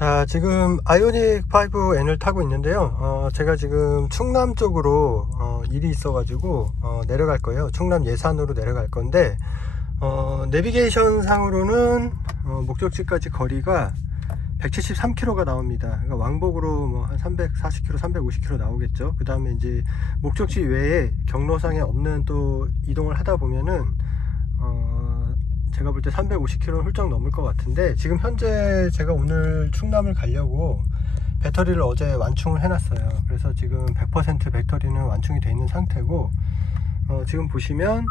자, 지금 아이오닉 5N을 타고 있는데요. 제가 지금 충남 쪽으로 일이 있어가지고 내려갈 거예요. 충남 예산으로 내려갈 건데, 내비게이션 상으로는 목적지까지 거리가 173km가 나옵니다. 그러니까 왕복으로 뭐 한 340km, 350km 나오겠죠. 그 다음에 이제 목적지 외에 경로상에 없는 또 이동을 하다 보면은 제가 볼 때 350km 훌쩍 넘을 것 같은데, 지금 현재 제가 오늘 충남을 가려고 배터리를 어제 완충을 해놨어요. 그래서 지금 100% 배터리는 완충이 되어 있는 상태고, 지금 보시면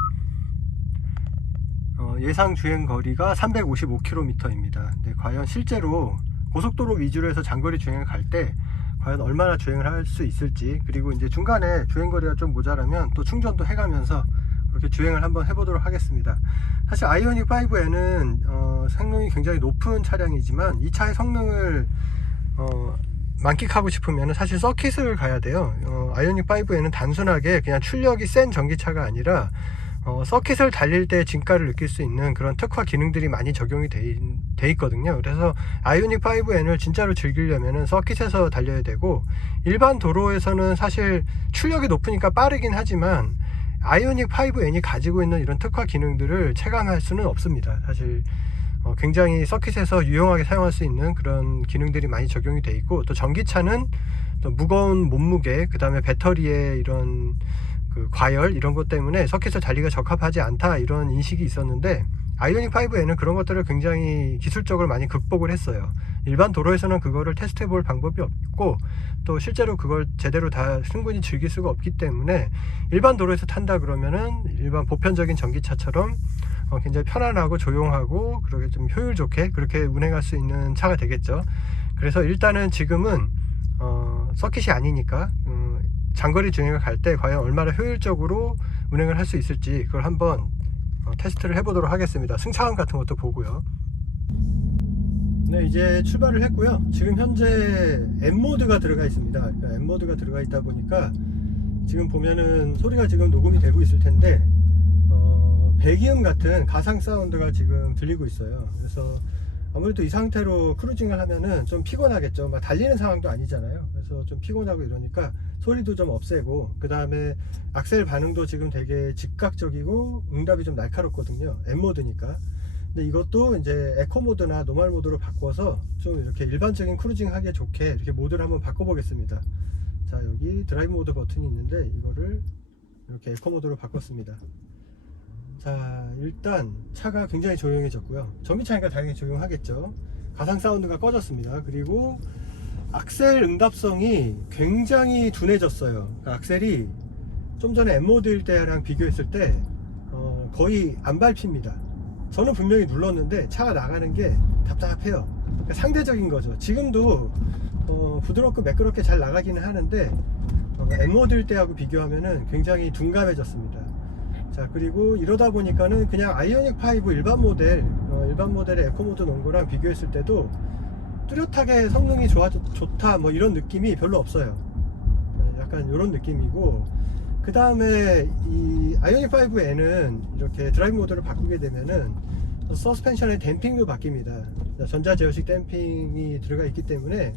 예상 주행 거리가 355km입니다. 근데 과연 실제로 고속도로 위주로 해서 장거리 주행을 갈 때 과연 얼마나 주행을 할 수 있을지, 그리고 이제 중간에 주행거리가 좀 모자라면 또 충전도 해가면서 그렇게 주행을 한번 해보도록 하겠습니다. 사실 아이오닉 5N은 성능이 굉장히 높은 차량이지만 이 차의 성능을 만끽하고 싶으면 사실 서킷을 가야 돼요. 아이오닉 5N은 단순하게 그냥 출력이 센 전기차가 아니라 서킷을 달릴 때 진가를 느낄 수 있는 그런 특화 기능들이 많이 적용이 돼 있거든요. 그래서 아이오닉 5N을 진짜로 즐기려면 서킷에서 달려야 되고, 일반 도로에서는 사실 출력이 높으니까 빠르긴 하지만 아이오닉 5N이 가지고 있는 이런 특화 기능들을 체감할 수는 없습니다. 사실 굉장히 서킷에서 유용하게 사용할 수 있는 그런 기능들이 많이 적용이 돼 있고, 또 전기차는 또 무거운 몸무게, 그 다음에 배터리의 이런 그 과열, 이런 것 때문에 서킷을 달리기가 적합하지 않다, 이런 인식이 있었는데 아이오닉 5N은 그런 것들을 굉장히 기술적으로 많이 극복을 했어요. 일반 도로에서는 그거를 테스트해 볼 방법이 없고, 또 실제로 그걸 제대로 다 충분히 즐길 수가 없기 때문에 일반 도로에서 탄다 그러면은 일반 보편적인 전기차처럼 굉장히 편안하고 조용하고 그렇게 좀 효율 좋게 그렇게 운행할 수 있는 차가 되겠죠. 그래서 일단은 지금은 서킷이 아니니까 장거리 주행을 갈 때 과연 얼마나 효율적으로 운행을 할 수 있을지 그걸 한번 테스트를 해보도록 하겠습니다. 승차감 같은 것도 보고요. 네, 이제 출발을 했고요. 지금 현재 M모드가 들어가 있습니다. 그러니까 M모드가 들어가 있다 보니까 지금 보면은 소리가 지금 녹음이 되고 있을 텐데 배기음 같은 가상 사운드가 지금 들리고 있어요. 그래서 아무래도 이 상태로 크루징을 하면은 좀 피곤하겠죠. 막 달리는 상황도 아니잖아요. 그래서 좀 피곤하고 이러니까 소리도 좀 없애고, 그 다음에 악셀 반응도 지금 되게 즉각적이고 응답이 좀 날카롭거든요. M모드니까. 근데 이것도 이제 에코 모드나 노멀 모드로 바꿔서 좀 이렇게 일반적인 크루징 하기에 좋게 이렇게 모드를 한번 바꿔보겠습니다. 자, 여기 드라이브 모드 버튼이 있는데 이거를 이렇게 에코 모드로 바꿨습니다. 자, 일단 차가 굉장히 조용해졌고요. 전기차니까 당연히 조용하겠죠. 가상 사운드가 꺼졌습니다. 그리고 악셀 응답성이 굉장히 둔해졌어요. 그러니까 악셀이 좀 전에 M모드일 때랑 비교했을 때 거의 안 밟힙니다. 저는 분명히 눌렀는데 차가 나가는 게 답답해요. 그러니까 상대적인 거죠. 지금도 부드럽고 매끄럽게 잘 나가기는 하는데 M모드일 때하고 비교하면은 굉장히 둔감해졌습니다. 자, 그리고 이러다 보니까는 그냥 아이오닉 5 일반 모델의 에코 모드 놓은 거랑 비교했을 때도 뚜렷하게 성능이 좋다 뭐 이런 느낌이 별로 없어요. 약간 이런 느낌이고, 그 다음에 이 아이오닉 5N은 이렇게 드라이브 모드를 바꾸게 되면은 서스펜션의 댐핑도 바뀝니다. 전자 제어식 댐핑이 들어가 있기 때문에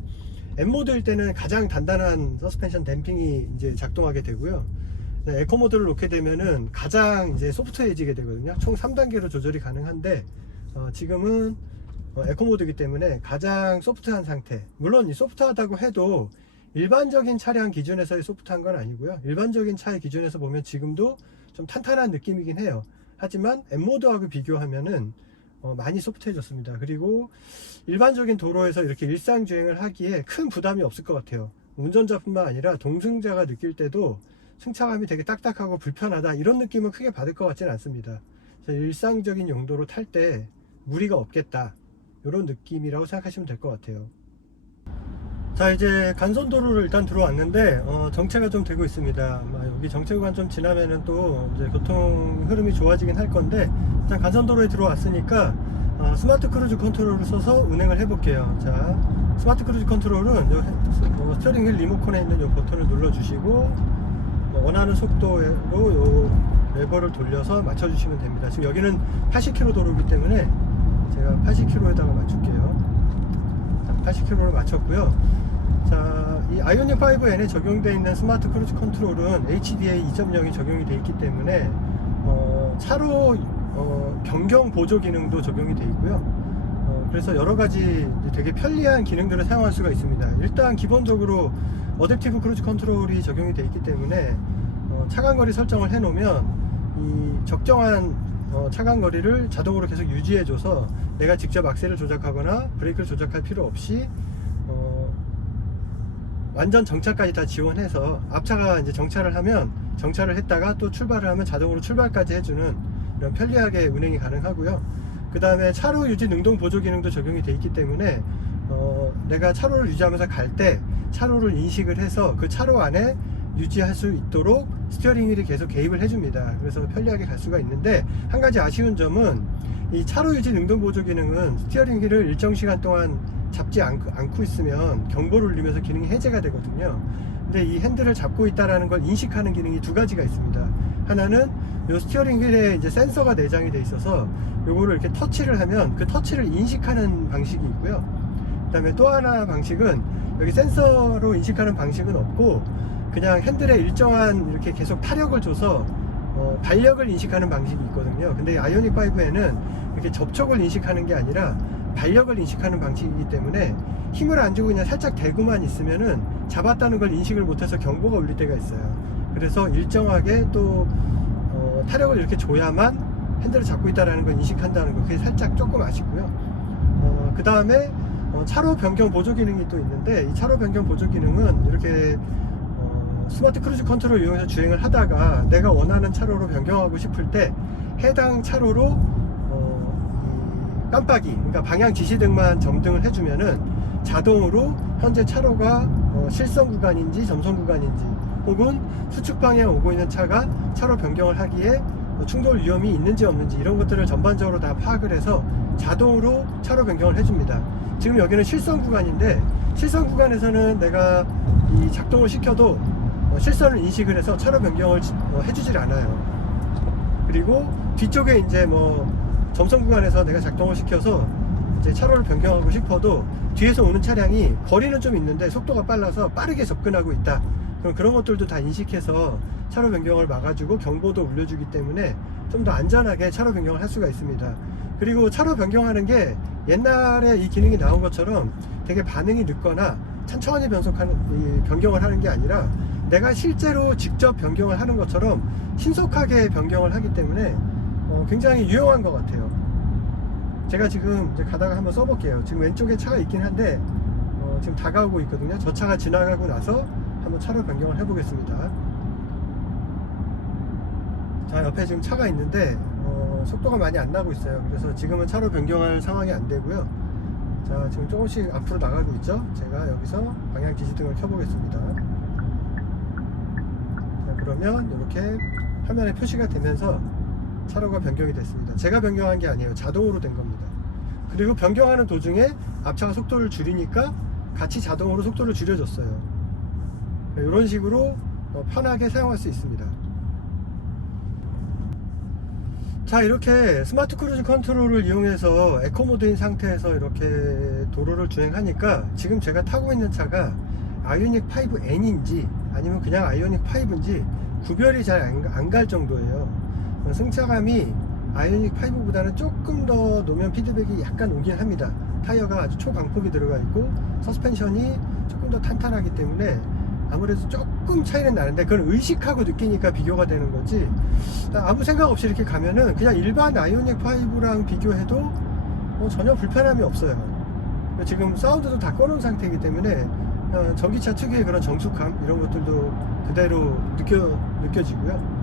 M모드일 때는 가장 단단한 서스펜션 댐핑이 이제 작동하게 되고요. 에코 모드를 놓게 되면은 가장 이제 소프트해지게 되거든요. 총 3단계로 조절이 가능한데 지금은 에코 모드이기 때문에 가장 소프트한 상태. 물론 이 소프트하다고 해도 일반적인 차량 기준에서의 소프트한 건 아니고요. 일반적인 차의 기준에서 보면 지금도 좀 탄탄한 느낌이긴 해요. 하지만 M모드하고 비교하면은 많이 소프트해졌습니다. 그리고 일반적인 도로에서 이렇게 일상 주행을 하기에 큰 부담이 없을 것 같아요. 운전자뿐만 아니라 동승자가 느낄 때도 승차감이 되게 딱딱하고 불편하다, 이런 느낌은 크게 받을 것 같지는 않습니다. 일상적인 용도로 탈 때 무리가 없겠다, 이런 느낌이라고 생각하시면 될 것 같아요. 자, 이제 간선도로를 일단 들어왔는데 정체가 좀 되고 있습니다. 여기 정체구간 좀 지나면은 또 이제 교통 흐름이 좋아지긴 할 건데, 일단 간선도로에 들어왔으니까 스마트 크루즈 컨트롤을 써서 운행을 해 볼게요. 자, 스마트 크루즈 컨트롤은 스티어링 휠 리모컨에 있는 이 버튼을 눌러 주시고 원하는 속도로 이 레버를 돌려서 맞춰주시면 됩니다. 지금 여기는 80km 도로이기 때문에 제가 80km에다가 맞출게요. 80km로 맞췄고요. 자, 이 아이오닉 5N에 적용되어 있는 스마트 크루즈 컨트롤은 HDA 2.0이 적용이 되어 있기 때문에 차로 변경 보조 기능도 적용이 되어 있고요. 그래서 여러가지 되게 편리한 기능들을 사용할 수가 있습니다. 일단 기본적으로 어댑티브 크루즈 컨트롤이 적용이 되어 있기 때문에 차간거리 설정을 해 놓으면 이 적정한 차간거리를 자동으로 계속 유지해 줘서 내가 직접 악셀을 조작하거나 브레이크를 조작할 필요 없이 완전 정차까지 다 지원해서 앞차가 이제 정차를 하면 정차를 했다가 또 출발을 하면 자동으로 출발까지 해주는 이런 편리하게 운행이 가능하고요. 그 다음에 차로 유지 능동 보조 기능도 적용이 되어 있기 때문에 내가 차로를 유지하면서 갈 때 차로를 인식을 해서 그 차로 안에 유지할 수 있도록 스티어링 휠이 계속 개입을 해줍니다. 그래서 편리하게 갈 수가 있는데, 한 가지 아쉬운 점은 이 차로 유지 능동 보조 기능은 스티어링 휠을 일정 시간 동안 잡지 않고 있으면 경보를 울리면서 기능이 해제가 되거든요. 근데 이 핸들을 잡고 있다라는 걸 인식하는 기능이 두 가지가 있습니다. 하나는 이 스티어링 휠에 이제 센서가 내장이 돼 있어서 요거를 이렇게 터치를 하면 그 터치를 인식하는 방식이 있고요. 그 다음에 또 하나 방식은 여기 센서로 인식하는 방식은 없고 그냥 핸들에 일정한 이렇게 계속 타력을 줘서 발력을 인식하는 방식이 있거든요. 근데 아이오닉 5에는 이렇게 접촉을 인식하는 게 아니라 발력을 인식하는 방식이기 때문에 힘을 안 주고 그냥 살짝 대고만 있으면은 잡았다는 걸 인식을 못해서 경보가 울릴 때가 있어요. 그래서 일정하게 또 타력을 이렇게 줘야만 핸들을 잡고 있다는 걸 인식한다는 거, 그게 살짝 조금 아쉽고요. 그 다음에 차로 변경 보조 기능이 또 있는데, 이 차로 변경 보조 기능은 이렇게 스마트 크루즈 컨트롤을 이용해서 주행을 하다가 내가 원하는 차로로 변경하고 싶을 때 해당 차로로 깜빡이, 그러니까 방향 지시등만 점등을 해주면은 자동으로 현재 차로가 실선 구간인지 점선 구간인지 혹은 수축 방향 오고 있는 차가 차로 변경을 하기에 충돌 위험이 있는지 없는지 이런 것들을 전반적으로 다 파악을 해서 자동으로 차로 변경을 해줍니다. 지금 여기는 실선 구간인데, 실선 구간에서는 내가 이 작동을 시켜도 실선을 인식을 해서 차로 변경을 해주질 않아요. 그리고 뒤쪽에 이제 점선 구간에서 내가 작동을 시켜서 이제 차로를 변경하고 싶어도 뒤에서 오는 차량이 거리는 좀 있는데 속도가 빨라서 빠르게 접근하고 있다. 그럼 그런 것들도 다 인식해서 차로 변경을 막아주고 경보도 울려주기 때문에 좀 더 안전하게 차로 변경을 할 수가 있습니다. 그리고 차로 변경하는 게 옛날에 이 기능이 나온 것처럼 되게 반응이 늦거나 천천히 변경을 하는 게 아니라 내가 실제로 직접 변경을 하는 것처럼 신속하게 변경을 하기 때문에 굉장히 유용한 것 같아요. 제가 지금 이제 가다가 한번 써볼게요. 지금 왼쪽에 차가 있긴 한데 지금 다가오고 있거든요. 저 차가 지나가고 나서 한번 차로 변경을 해보겠습니다. 자, 옆에 지금 차가 있는데 속도가 많이 안 나고 있어요. 그래서 지금은 차로 변경할 상황이 안 되고요. 자, 지금 조금씩 앞으로 나가고 있죠. 제가 여기서 방향 지시등을 켜보겠습니다. 자, 그러면 이렇게 화면에 표시가 되면서 차로가 변경이 됐습니다. 제가 변경한 게 아니에요. 자동으로 된 겁니다. 그리고 변경하는 도중에 앞차가 속도를 줄이니까 같이 자동으로 속도를 줄여줬어요. 이런 식으로 편하게 사용할 수 있습니다. 자, 이렇게 스마트 크루즈 컨트롤을 이용해서 에코 모드인 상태에서 이렇게 도로를 주행하니까 지금 제가 타고 있는 차가 아이오닉 5N인지 아니면 그냥 아이오닉 5인지 구별이 잘 안 갈 정도예요. 승차감이 아이오닉 5보다는 조금 더 노면 피드백이 약간 오긴 합니다. 타이어가 아주 초강폭이 들어가 있고 서스펜션이 조금 더 탄탄하기 때문에 아무래도 조금 차이는 나는데, 그걸 의식하고 느끼니까 비교가 되는 거지, 아무 생각 없이 이렇게 가면은 그냥 일반 아이오닉 5랑 비교해도 전혀 불편함이 없어요. 지금 사운드도 다 꺼놓은 상태이기 때문에 전기차 특유의 그런 정숙함 이런 것들도 그대로 느껴지고요.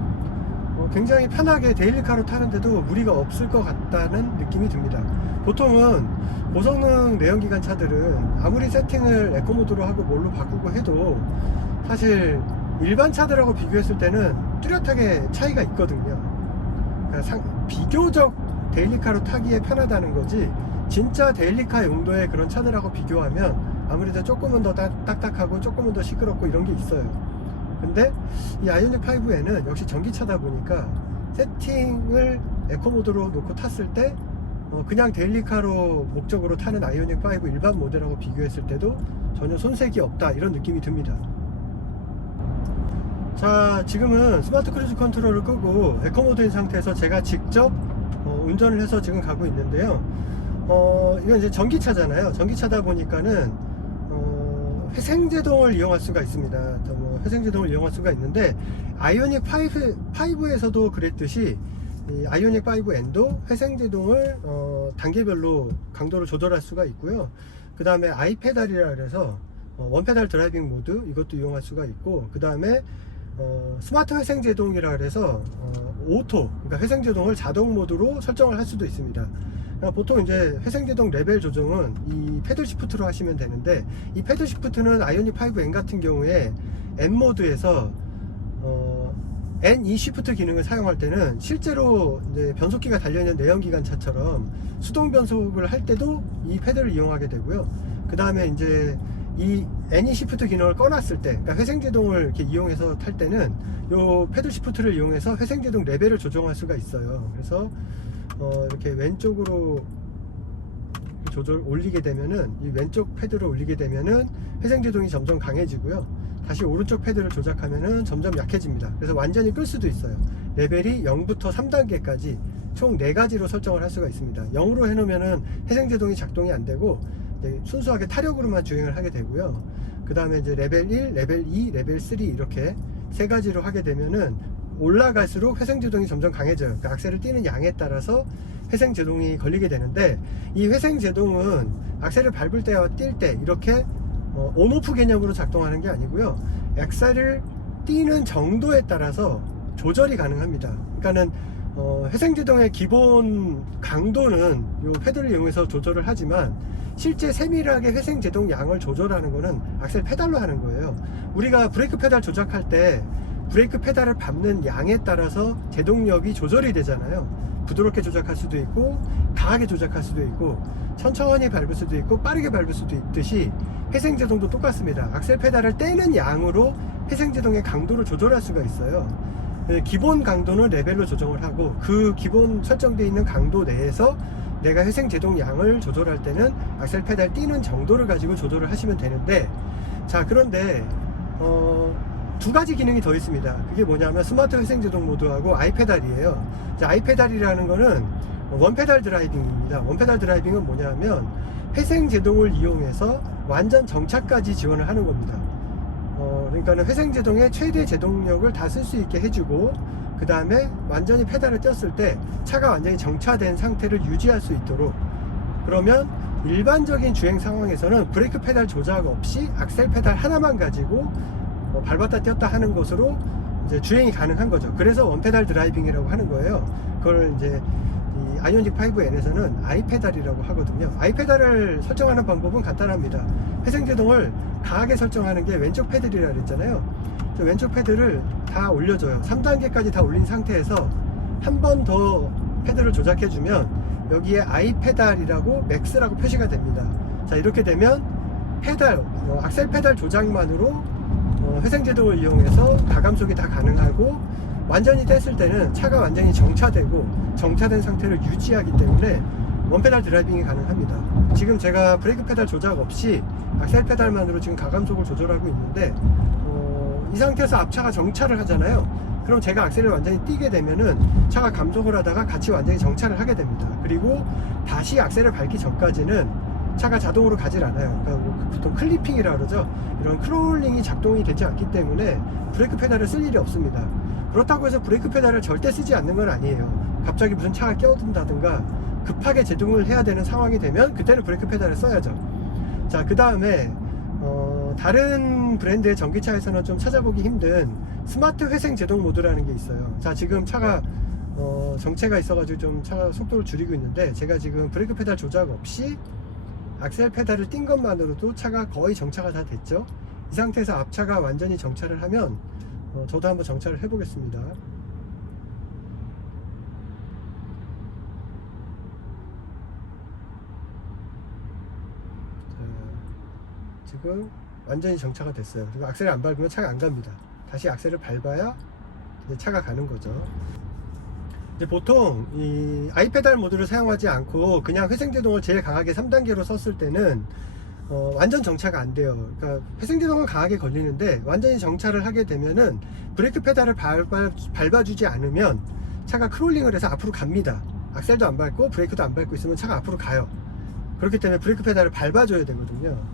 굉장히 편하게 데일리카로 타는데도 무리가 없을 것 같다는 느낌이 듭니다. 보통은 고성능 내연기관 차들은 아무리 세팅을 에코모드로 하고 뭘로 바꾸고 해도 사실 일반 차들하고 비교했을 때는 뚜렷하게 차이가 있거든요. 그러니까 비교적 데일리카로 타기에 편하다는 거지, 진짜 데일리카 용도의 그런 차들하고 비교하면 아무래도 조금은 더 딱딱하고 조금은 더 시끄럽고 이런 게 있어요. 근데 이 아이오닉 5에는 역시 전기차다 보니까 세팅을 에코모드로 놓고 탔을 때 그냥 데일리카로 목적으로 타는 아이오닉 5 일반 모델하고 비교했을 때도 전혀 손색이 없다, 이런 느낌이 듭니다. 자, 지금은 스마트 크루즈 컨트롤을 끄고 에코 모드인 상태에서 제가 직접 운전을 해서 지금 가고 있는데요. 이건 이제 전기차잖아요. 전기차다 보니까는 회생제동을 이용할 수가 있습니다. 회생제동을 이용할 수가 있는데, 아이오닉 5에서도 그랬듯이 이 아이오닉 5N도 회생제동을 단계별로 강도를 조절할 수가 있고요. 그 다음에 아이페달이라 그래서 원페달 드라이빙 모드, 이것도 이용할 수가 있고, 그 다음에 스마트 회생제동이라 그래서 오토, 그러니까 회생제동을 자동 모드로 설정을 할 수도 있습니다. 보통 이제 회생제동 레벨 조정은 이 패들 시프트로 하시면 되는데, 이 패들 시프트는 아이오닉 5N 같은 경우에 N 모드에서 N2 시프트 기능을 사용할 때는 실제로 이제 변속기가 달려있는 내연기관차처럼 수동 변속을 할 때도 이 패드를 이용하게 되고요. 그 다음에 이제 이 N2 시프트 기능을 꺼놨을 때, 그러니까 회생제동을 이렇게 이용해서 탈 때는 요 패들 시프트를 이용해서 회생제동 레벨을 조정할 수가 있어요. 그래서 이렇게 왼쪽으로 올리게 되면은, 이 왼쪽 패드를 올리게 되면은 회생제동이 점점 강해지고요. 다시 오른쪽 패드를 조작하면은 점점 약해집니다. 그래서 완전히 끌 수도 있어요. 레벨이 0부터 3단계까지 총 4가지로 설정을 할 수가 있습니다. 0으로 해놓으면은 회생제동이 작동이 안 되고 순수하게 타력으로만 주행을 하게 되고요. 그 다음에 이제 레벨 1, 레벨 2, 레벨 3 이렇게 3가지로 하게 되면은 올라갈수록 회생제동이 점점 강해져요. 그러니까 악셀을 띄는 양에 따라서 회생제동이 걸리게 되는데, 이 회생제동은 악셀을 밟을 때와 뛸 때 이렇게 온오프 개념으로 작동하는 게 아니고요. 악셀을 띄는 정도에 따라서 조절이 가능합니다. 그러니까는 회생제동의 기본 강도는 이 패드를 이용해서 조절을 하지만, 실제 세밀하게 회생제동 양을 조절하는 거는 악셀 페달로 하는 거예요. 우리가 브레이크 페달 조작할 때 브레이크 페달을 밟는 양에 따라서 제동력이 조절이 되잖아요. 부드럽게 조작할 수도 있고, 강하게 조작할 수도 있고, 천천히 밟을 수도 있고, 빠르게 밟을 수도 있듯이 회생제동도 똑같습니다. 악셀 페달을 떼는 양으로 회생제동의 강도를 조절할 수가 있어요. 기본 강도는 레벨로 조정을 하고, 그 기본 설정되어 있는 강도 내에서 내가 회생제동 양을 조절할 때는 악셀 페달 띄는 정도를 가지고 조절을 하시면 되는데, 자, 그런데 2가지 기능이 더 있습니다. 그게 뭐냐면 스마트 회생제동 모드하고 아이페달이에요. 아이페달이라는 거는 원페달 드라이빙입니다. 원페달 드라이빙은 뭐냐면 회생제동을 이용해서 완전 정차까지 지원을 하는 겁니다. 그러니까는 회생제동의 최대 제동력을 다 쓸 수 있게 해주고, 그 다음에 완전히 페달을 띄었을 때 차가 완전히 정차된 상태를 유지할 수 있도록, 그러면 일반적인 주행 상황에서는 브레이크 페달 조작 없이 악셀 페달 하나만 가지고 밟았다 띄었다 하는 것으로 이제 주행이 가능한 거죠. 그래서 원페달 드라이빙이라고 하는 거예요. 그걸 이제 이 아이오닉 5N에서는 아이페달이라고 하거든요. 아이페달을 설정하는 방법은 간단합니다. 회생제동을 강하게 설정하는 게 왼쪽 패들이라 그랬잖아요. 왼쪽 패드를 다 올려줘요. 3단계까지 다 올린 상태에서 한 번 더 패드를 조작해주면 여기에 아이페달이라고 맥스라고 표시가 됩니다. 자, 이렇게 되면 페달, 악셀 페달 조작만으로 회생제동을 이용해서 가감속이 다 가능하고, 완전히 뗐을 때는 차가 완전히 정차되고 정차된 상태를 유지하기 때문에 원페달 드라이빙이 가능합니다. 지금 제가 브레이크 페달 조작 없이 악셀 페달만으로 지금 가감속을 조절하고 있는데, 이 상태에서 앞차가 정차를 하잖아요. 그럼 제가 악셀을 완전히 띄게 되면은 차가 감속을 하다가 같이 완전히 정차를 하게 됩니다. 그리고 다시 악셀을 밟기 전까지는 차가 자동으로 가질 않아요. 그러니까 보통 클리핑이라 그러죠. 이런 크롤링이 작동이 되지 않기 때문에 브레이크 페달을 쓸 일이 없습니다. 그렇다고 해서 브레이크 페달을 절대 쓰지 않는 건 아니에요. 갑자기 무슨 차가 끼어든다든가 급하게 제동을 해야 되는 상황이 되면 그때는 브레이크 페달을 써야죠. 자, 그 다음에 다른 브랜드의 전기차에서는 좀 찾아보기 힘든 스마트 회생 제동 모드라는 게 있어요. 자, 지금 차가 정체가 있어가지고 좀 차가 속도를 줄이고 있는데, 제가 지금 브레이크 페달 조작 없이 악셀 페달을 띈 것만으로도 차가 거의 정차가 다 됐죠. 이 상태에서 앞차가 완전히 정차를 하면 저도 한번 정차를 해 보겠습니다. 지금 완전히 정차가 됐어요. 그리고 악셀을 안 밟으면 차가 안 갑니다. 다시 악셀을 밟아야 이제 차가 가는 거죠. 이제 보통 이 아이페달 모드를 사용하지 않고 그냥 회생제동을 제일 강하게 3단계로 썼을 때는 완전 정차가 안 돼요. 그러니까 회생제동은 강하게 걸리는데 완전히 정차를 하게 되면은 브레이크 페달을 밟아주지 않으면 차가 크롤링을 해서 앞으로 갑니다. 악셀도 안 밟고 브레이크도 안 밟고 있으면 차가 앞으로 가요. 그렇기 때문에 브레이크 페달을 밟아줘야 되거든요.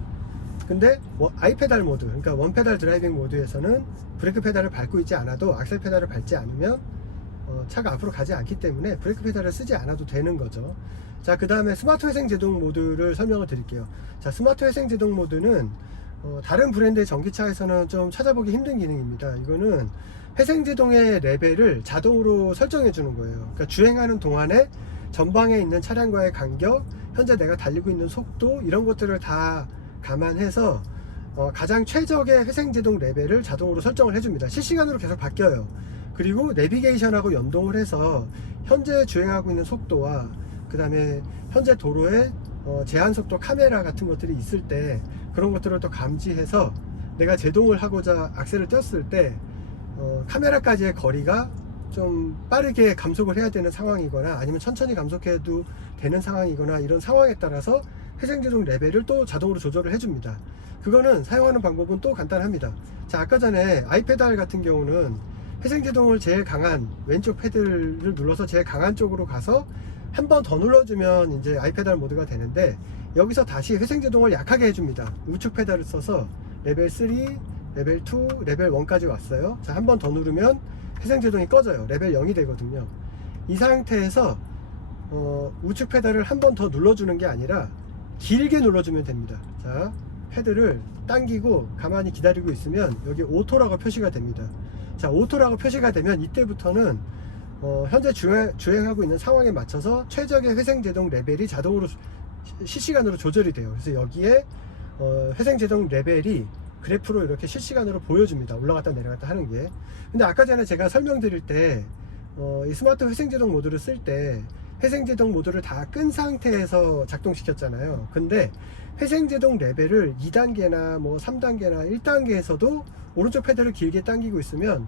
근데 아이페달 모드, 그러니까 원페달 드라이빙 모드에서는 브레이크 페달을 밟고 있지 않아도 악셀 페달을 밟지 않으면 차가 앞으로 가지 않기 때문에 브레이크 페달을 쓰지 않아도 되는 거죠. 자, 그 다음에 스마트 회생 제동 모드를 설명을 드릴게요. 자, 스마트 회생 제동 모드는 다른 브랜드의 전기차에서는 좀 찾아보기 힘든 기능입니다. 이거는 회생 제동의 레벨을 자동으로 설정해 주는 거예요. 그러니까 주행하는 동안에 전방에 있는 차량과의 간격, 현재 내가 달리고 있는 속도, 이런 것들을 다 감안해서 가장 최적의 회생 제동 레벨을 자동으로 설정을 해줍니다. 실시간으로 계속 바뀌어요. 그리고 내비게이션하고 연동을 해서 현재 주행하고 있는 속도와 그 다음에 현재 도로에 제한 속도 카메라 같은 것들이 있을 때 그런 것들을 또 감지해서 내가 제동을 하고자 악셀을 떼었을 때 카메라까지의 거리가 좀 빠르게 감속을 해야 되는 상황이거나 아니면 천천히 감속해도 되는 상황이거나 이런 상황에 따라서 회생제동 레벨을 또 자동으로 조절을 해줍니다. 그거는 사용하는 방법은 또 간단합니다. 자, 아까 전에 아이페달 같은 경우는 회생제동을 제일 강한 왼쪽 패드를 눌러서 제일 강한 쪽으로 가서 한 번 더 눌러주면 이제 아이페달 모드가 되는데, 여기서 다시 회생제동을 약하게 해줍니다. 우측 페달을 써서 레벨 3, 레벨 2, 레벨 1까지 왔어요. 자, 한 번 더 누르면 회생제동이 꺼져요. 레벨 0이 되거든요. 이 상태에서 우측 페달을 한 번 더 눌러주는 게 아니라 길게 눌러주면 됩니다. 자, 패드를 당기고 가만히 기다리고 있으면 여기 오토라고 표시가 됩니다. 자, 오토라고 표시가 되면 이때부터는 현재 주행하고 있는 상황에 맞춰서 최적의 회생제동 레벨이 자동으로 실시간으로 조절이 돼요. 그래서 여기에 회생제동 레벨이 그래프로 이렇게 실시간으로 보여줍니다. 올라갔다 내려갔다 하는 게. 근데 아까 전에 제가 설명드릴 때 이 스마트 회생제동 모드를 쓸 때 회생제동 모드를 다 끈 상태에서 작동시켰잖아요. 근데 회생제동 레벨을 2단계나 뭐 3단계나 1단계에서도 오른쪽 패드를 길게 당기고 있으면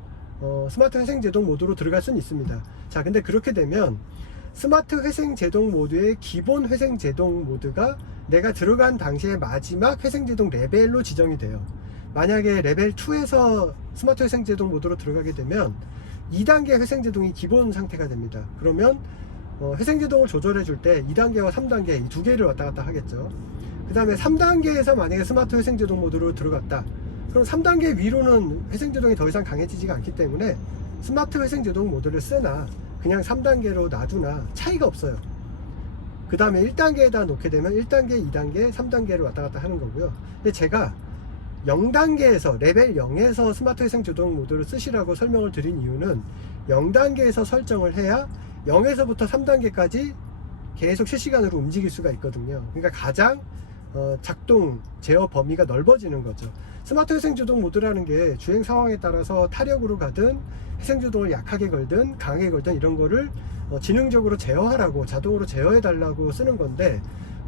스마트 회생제동 모드로 들어갈 수는 있습니다. 자, 근데 그렇게 되면 스마트 회생제동 모드의 기본 회생제동 모드가 내가 들어간 당시의 마지막 회생제동 레벨로 지정이 돼요. 만약에 레벨 2에서 스마트 회생제동 모드로 들어가게 되면 2단계 회생제동이 기본 상태가 됩니다. 그러면 회생제동을 조절해 줄 때 2단계와 3단계 이 두 개를 왔다 갔다 하겠죠. 그 다음에 3단계에서 만약에 스마트 회생제동 모드로 들어갔다, 그럼 3단계 위로는 회생제동이 더 이상 강해지지가 않기 때문에 스마트 회생제동 모드를 쓰나 그냥 3단계로 놔두나 차이가 없어요. 그 다음에 1단계에다 놓게 되면 1단계, 2단계, 3단계를 왔다 갔다 하는 거고요. 근데 제가 0단계에서 레벨 0에서 스마트 회생제동 모드를 쓰시라고 설명을 드린 이유는 0단계에서 설정을 해야 0에서부터 3단계까지 계속 실시간으로 움직일 수가 있거든요. 그러니까 가장 작동 제어 범위가 넓어지는 거죠. 스마트 회생제동 모드라는 게 주행 상황에 따라서 타력으로 가든 회생제동을 약하게 걸든 강하게 걸든 이런 거를 지능적으로 제어하라고, 자동으로 제어해 달라고 쓰는 건데,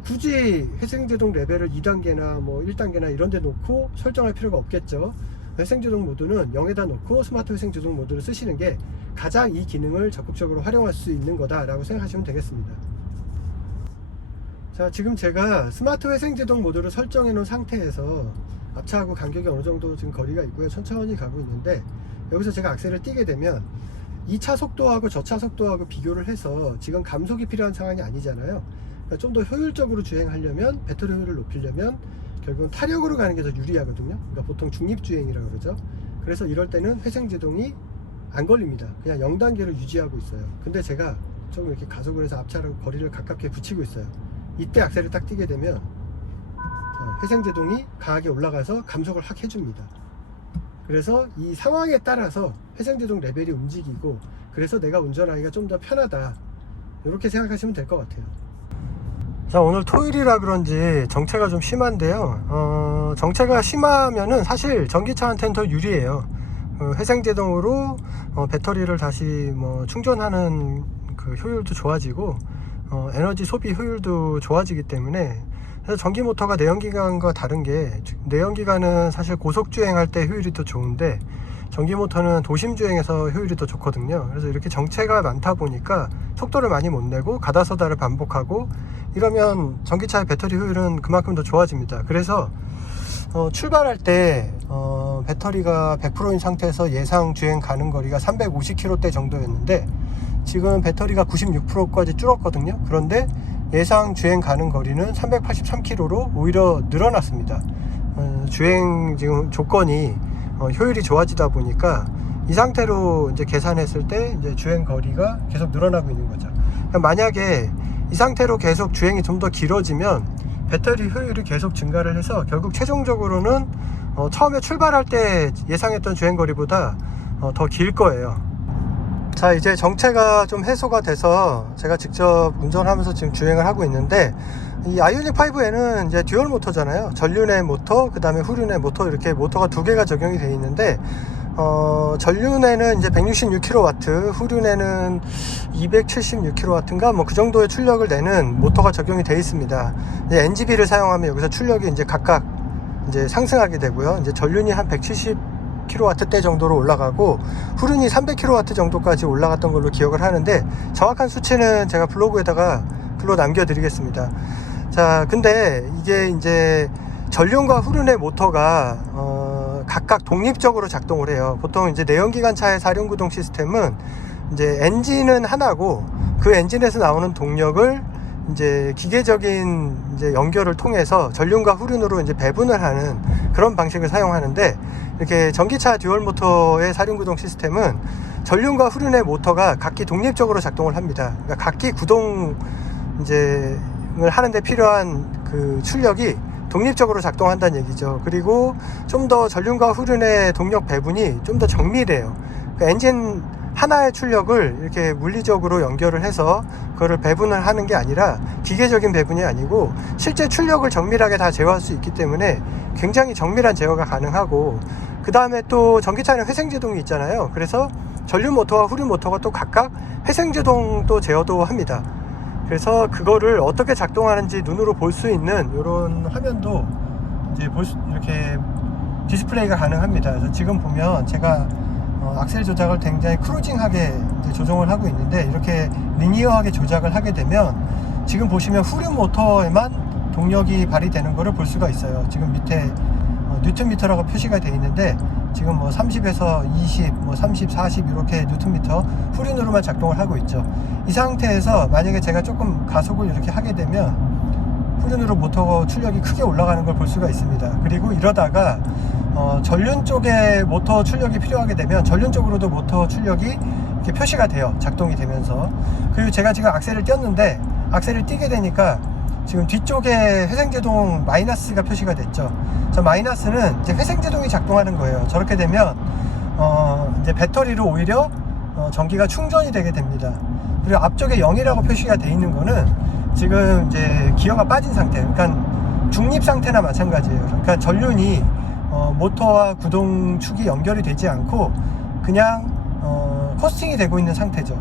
굳이 회생제동 레벨을 2단계나 뭐 1단계나 이런 데 놓고 설정할 필요가 없겠죠. 회생제동 모드는 0에다 놓고 스마트 회생제동 모드를 쓰시는 게 가장 이 기능을 적극적으로 활용할 수 있는 거다라고 생각하시면 되겠습니다. 자, 지금 제가 스마트 회생제동 모드를 설정해 놓은 상태에서 앞차하고 간격이 어느 정도 지금 거리가 있고요. 천천히 가고 있는데, 여기서 제가 악셀을 띄게 되면 이 차 속도하고 저 차 속도하고 비교를 해서 지금 감속이 필요한 상황이 아니잖아요. 그러니까 좀 더 효율적으로 주행하려면, 배터리 효율을 높이려면 결국은 타력으로 가는 게 더 유리하거든요. 그러니까 보통 중립주행이라고 그러죠. 그래서 이럴 때는 회생제동이 안 걸립니다. 그냥 0단계로 유지하고 있어요. 근데 제가 조금 이렇게 가속을 해서 앞차랑 거리를 가깝게 붙이고 있어요. 이때 악셀을 딱 띄게 되면 회생제동이 강하게 올라가서 감속을 확 해줍니다. 그래서 이 상황에 따라서 회생제동 레벨이 움직이고, 그래서 내가 운전하기가 좀 더 편하다, 이렇게 생각하시면 될 것 같아요. 자, 오늘 토요일이라 그런지 정체가 좀 심한데요. 정체가 심하면은 사실 전기차한테는 더 유리해요. 회생제동으로 배터리를 다시 뭐 충전하는 그 효율도 좋아지고 에너지 소비 효율도 좋아지기 때문에, 그래서 전기 모터가 내연기관과 다른 게, 내연기관은 사실 고속주행할 때 효율이 더 좋은데 전기 모터는 도심 주행에서 효율이 더 좋거든요. 그래서 이렇게 정체가 많다 보니까 속도를 많이 못 내고 가다서다를 반복하고 이러면 전기차의 배터리 효율은 그만큼 더 좋아집니다. 그래서 출발할 때 배터리가 100%인 상태에서 예상 주행 가는 거리가 350km 정도였는데 지금 배터리가 96%까지 줄었거든요. 그런데 예상 주행 가는 거리는 383km로 오히려 늘어났습니다. 주행 지금 조건이 효율이 좋아지다 보니까 이 상태로 이제 계산했을 때 이제 주행 거리가 계속 늘어나고 있는 거죠. 그러니까 만약에 이 상태로 계속 주행이 좀 더 길어지면 배터리 효율이 계속 증가를 해서 결국 최종적으로는 처음에 출발할 때 예상했던 주행 거리보다 더 길 거예요. 자, 이제 정체가 좀 해소가 돼서 제가 직접 운전하면서 지금 주행을 하고 있는데 이 아이오닉 5에는 이제 듀얼 모터잖아요. 전륜의 모터, 그 다음에 후륜의 모터, 이렇게 모터가 두 개가 적용이 되어 있는데 전륜에는 이제 166kW, 후륜에는 276kW인가 뭐 그 정도의 출력을 내는 모터가 적용이 되어 있습니다. 이제 NGB를 사용하면 여기서 출력이 이제 각각 이제 상승하게 되고요. 이제 전륜이 한 170kW대 정도로 올라가고 후륜이 300kW 정도까지 올라갔던 걸로 기억을 하는데 정확한 수치는 제가 블로그에다가 글로 남겨드리겠습니다. 자, 근데 이게 이제 전륜과 후륜의 모터가 각각 독립적으로 작동을 해요. 보통 이제 내연기관차의 사륜구동 시스템은 이제 엔진은 하나고 그 엔진에서 나오는 동력을 이제 기계적인 이제 연결을 통해서 전륜과 후륜으로 이제 배분을 하는 그런 방식을 사용하는데 이렇게 전기차 듀얼 모터의 사륜구동 시스템은 전륜과 후륜의 모터가 각기 독립적으로 작동을 합니다. 그러니까 각기 구동 이제 하는데 필요한 그 출력이 독립적으로 작동한다는 얘기죠. 그리고 좀 더 전륜과 후륜의 동력 배분이 좀 더 정밀해요. 그러니까 엔진 하나의 출력을 이렇게 물리적으로 연결을 해서 그거를 배분을 하는 게 아니라 기계적인 배분이 아니고 실제 출력을 정밀하게 다 제어할 수 있기 때문에 굉장히 정밀한 제어가 가능하고, 그 다음에 또 전기차는 회생제동이 있잖아요. 그래서 전륜 모터와 후륜 모터가 또 각각 회생제동 또 제어도 합니다. 그래서 그거를 어떻게 작동하는지 눈으로 볼 수 있는 이런 화면도 이제 이렇게 디스플레이가 가능합니다. 그래서 지금 보면 제가 악셀 조작을 굉장히 크루징하게 이제 조정을 하고 있는데 이렇게 리니어하게 조작을 하게 되면 지금 보시면 후륜 모터에만 동력이 발휘되는 것을 볼 수가 있어요. 지금 밑에 뉴턴미터라고 표시가 되어 있는데 지금 뭐 30에서 20, 뭐 30, 40 이렇게 뉴턴미터 후륜으로만 작동을 하고 있죠. 이 상태에서 만약에 제가 조금 가속을 이렇게 하게 되면 후륜으로 모터 출력이 크게 올라가는 걸 볼 수가 있습니다. 그리고 이러다가 전륜 쪽에 모터 출력이 필요하게 되면 전륜 쪽으로도 모터 출력이 이렇게 표시가 돼요. 작동이 되면서. 그리고 제가 지금 악셀을 띄었는데 악셀을 띄게 되니까 지금 뒤쪽에 회생제동 마이너스가 표시가 됐죠. 저 마이너스는 이제 회생제동이 작동하는 거예요. 저렇게 되면 이제 배터리로 오히려 전기가 충전이 되게 됩니다. 그리고 앞쪽에 0이라고 표시가 되어 있는 거는 지금 이제 기어가 빠진 상태, 그러니까 중립 상태나 마찬가지예요. 그러니까 전륜이 모터와 구동축이 연결이 되지 않고 그냥 코스팅이 되고 있는 상태죠.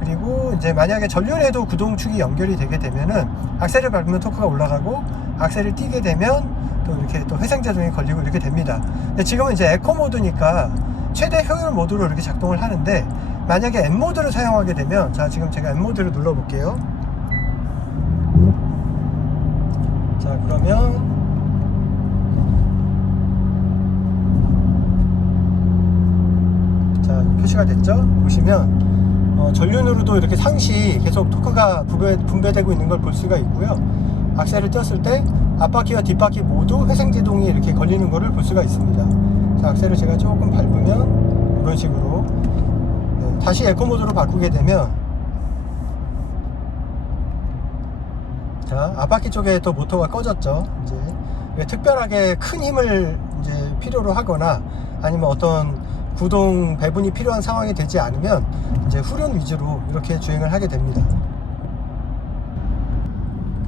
그리고 이제 만약에 전륜에도 구동축이 연결이 되게 되면은 악셀을 밟으면 토크가 올라가고 악셀을 띄게 되면 또 이렇게 또 회생제동이 걸리고 이렇게 됩니다. 근데 지금은 이제 에코 모드니까 최대 효율 모드로 이렇게 작동을 하는데 만약에 M 모드를 사용하게 되면, 자 지금 제가 M 모드를 눌러 볼게요. 자 그러면 자 표시가 됐죠? 보시면 전륜으로도 이렇게 상시 계속 토크가 분배되고 있는 걸 볼 수가 있고요. 악셀을 띄었을 때 앞바퀴와 뒷바퀴 모두 회생제동이 이렇게 걸리는 것을 볼 수가 있습니다. 자, 악셀을 제가 조금 밟으면 이런 식으로 다시 에코 모드로 바꾸게 되면 자 앞바퀴 쪽에 또 모터가 꺼졌죠. 이제 특별하게 큰 힘을 이제 필요로 하거나 아니면 어떤 구동 배분이 필요한 상황이 되지 않으면 이제 후륜 위주로 이렇게 주행을 하게 됩니다.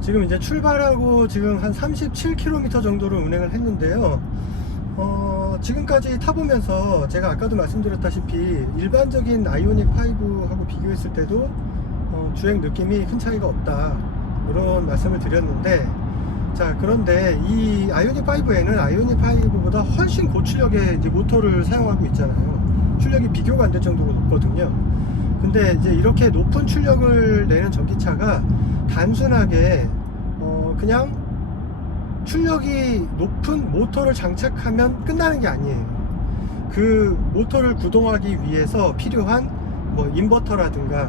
지금 이제 출발하고 지금 한 37km 정도로 운행을 했는데요. 지금까지 타보면서 제가 아까도 말씀드렸다시피 일반적인 아이오닉 5하고 비교했을 때도 주행 느낌이 큰 차이가 없다 이런 말씀을 드렸는데 자, 그런데 이 아이오닉 5에는 아이오닉 5보다 훨씬 고출력의 이제 모터를 사용하고 있잖아요. 출력이 비교가 안 될 정도로 높거든요. 근데 이제 이렇게 높은 출력을 내는 전기차가 단순하게 그냥 출력이 높은 모터를 장착하면 끝나는 게 아니에요. 그 모터를 구동하기 위해서 필요한 뭐 인버터라든가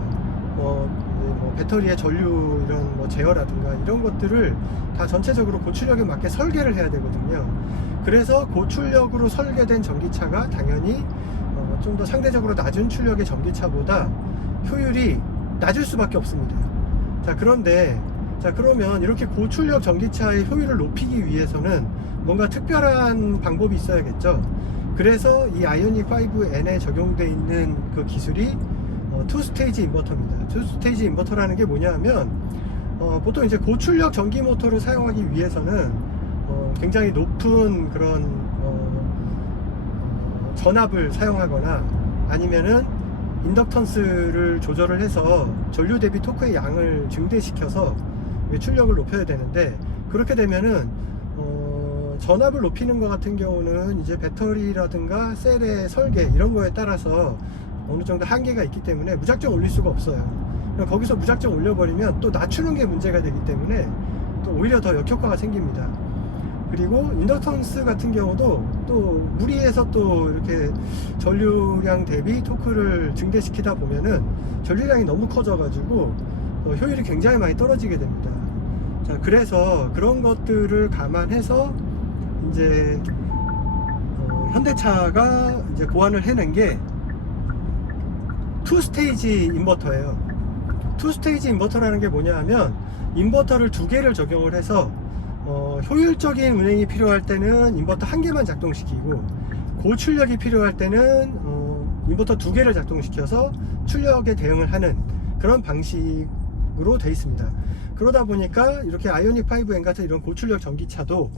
뭐 배터리의 전류 이런 뭐 제어라든가 이런 것들을 다 전체적으로 고출력에 맞게 설계를 해야 되거든요. 그래서 고출력으로 설계된 전기차가 당연히 좀 더 상대적으로 낮은 출력의 전기차보다 효율이 낮을 수밖에 없습니다. 자, 그런데 그러면 이렇게 고출력 전기차의 효율을 높이기 위해서는 뭔가 특별한 방법이 있어야겠죠. 그래서 이 아이오닉 5N에 적용되어 있는 그 기술이 투스테이지 인버터입니다. 투스테이지 인버터라는 게 뭐냐 하면 보통 이제 고출력 전기 모터를 사용하기 위해서는 굉장히 높은 그런 전압을 사용하거나 아니면은 인덕턴스를 조절을 해서 전류 대비 토크의 양을 증대시켜서 출력을 높여야 되는데, 그렇게 되면은 전압을 높이는 것 같은 경우는 이제 배터리라든가 셀의 설계 이런 거에 따라서 어느 정도 한계가 있기 때문에 무작정 올릴 수가 없어요. 거기서 무작정 올려버리면 또 낮추는 게 문제가 되기 때문에 또 오히려 더 역효과가 생깁니다. 그리고 인덕턴스 같은 경우도 또 무리해서 또 이렇게 전류량 대비 토크를 증대시키다 보면은 전류량이 너무 커져 가지고 효율이 굉장히 많이 떨어지게 됩니다. 자, 그래서 그런 것들을 감안해서 이제 현대차가 이제 고안을 해낸 게 투스테이지 인버터예요. 투스테이지 인버터라는 게 뭐냐 하면 인버터를 두 개를 적용을 해서 효율적인 운행이 필요할 때는 인버터 한 개만 작동시키고 고출력이 필요할 때는 인버터 두 개를 작동시켜서 출력에 대응을 하는 그런 방식으로 되어 있습니다. 그러다 보니까 이렇게 아이오닉 5N 같은 이런 고출력 전기차도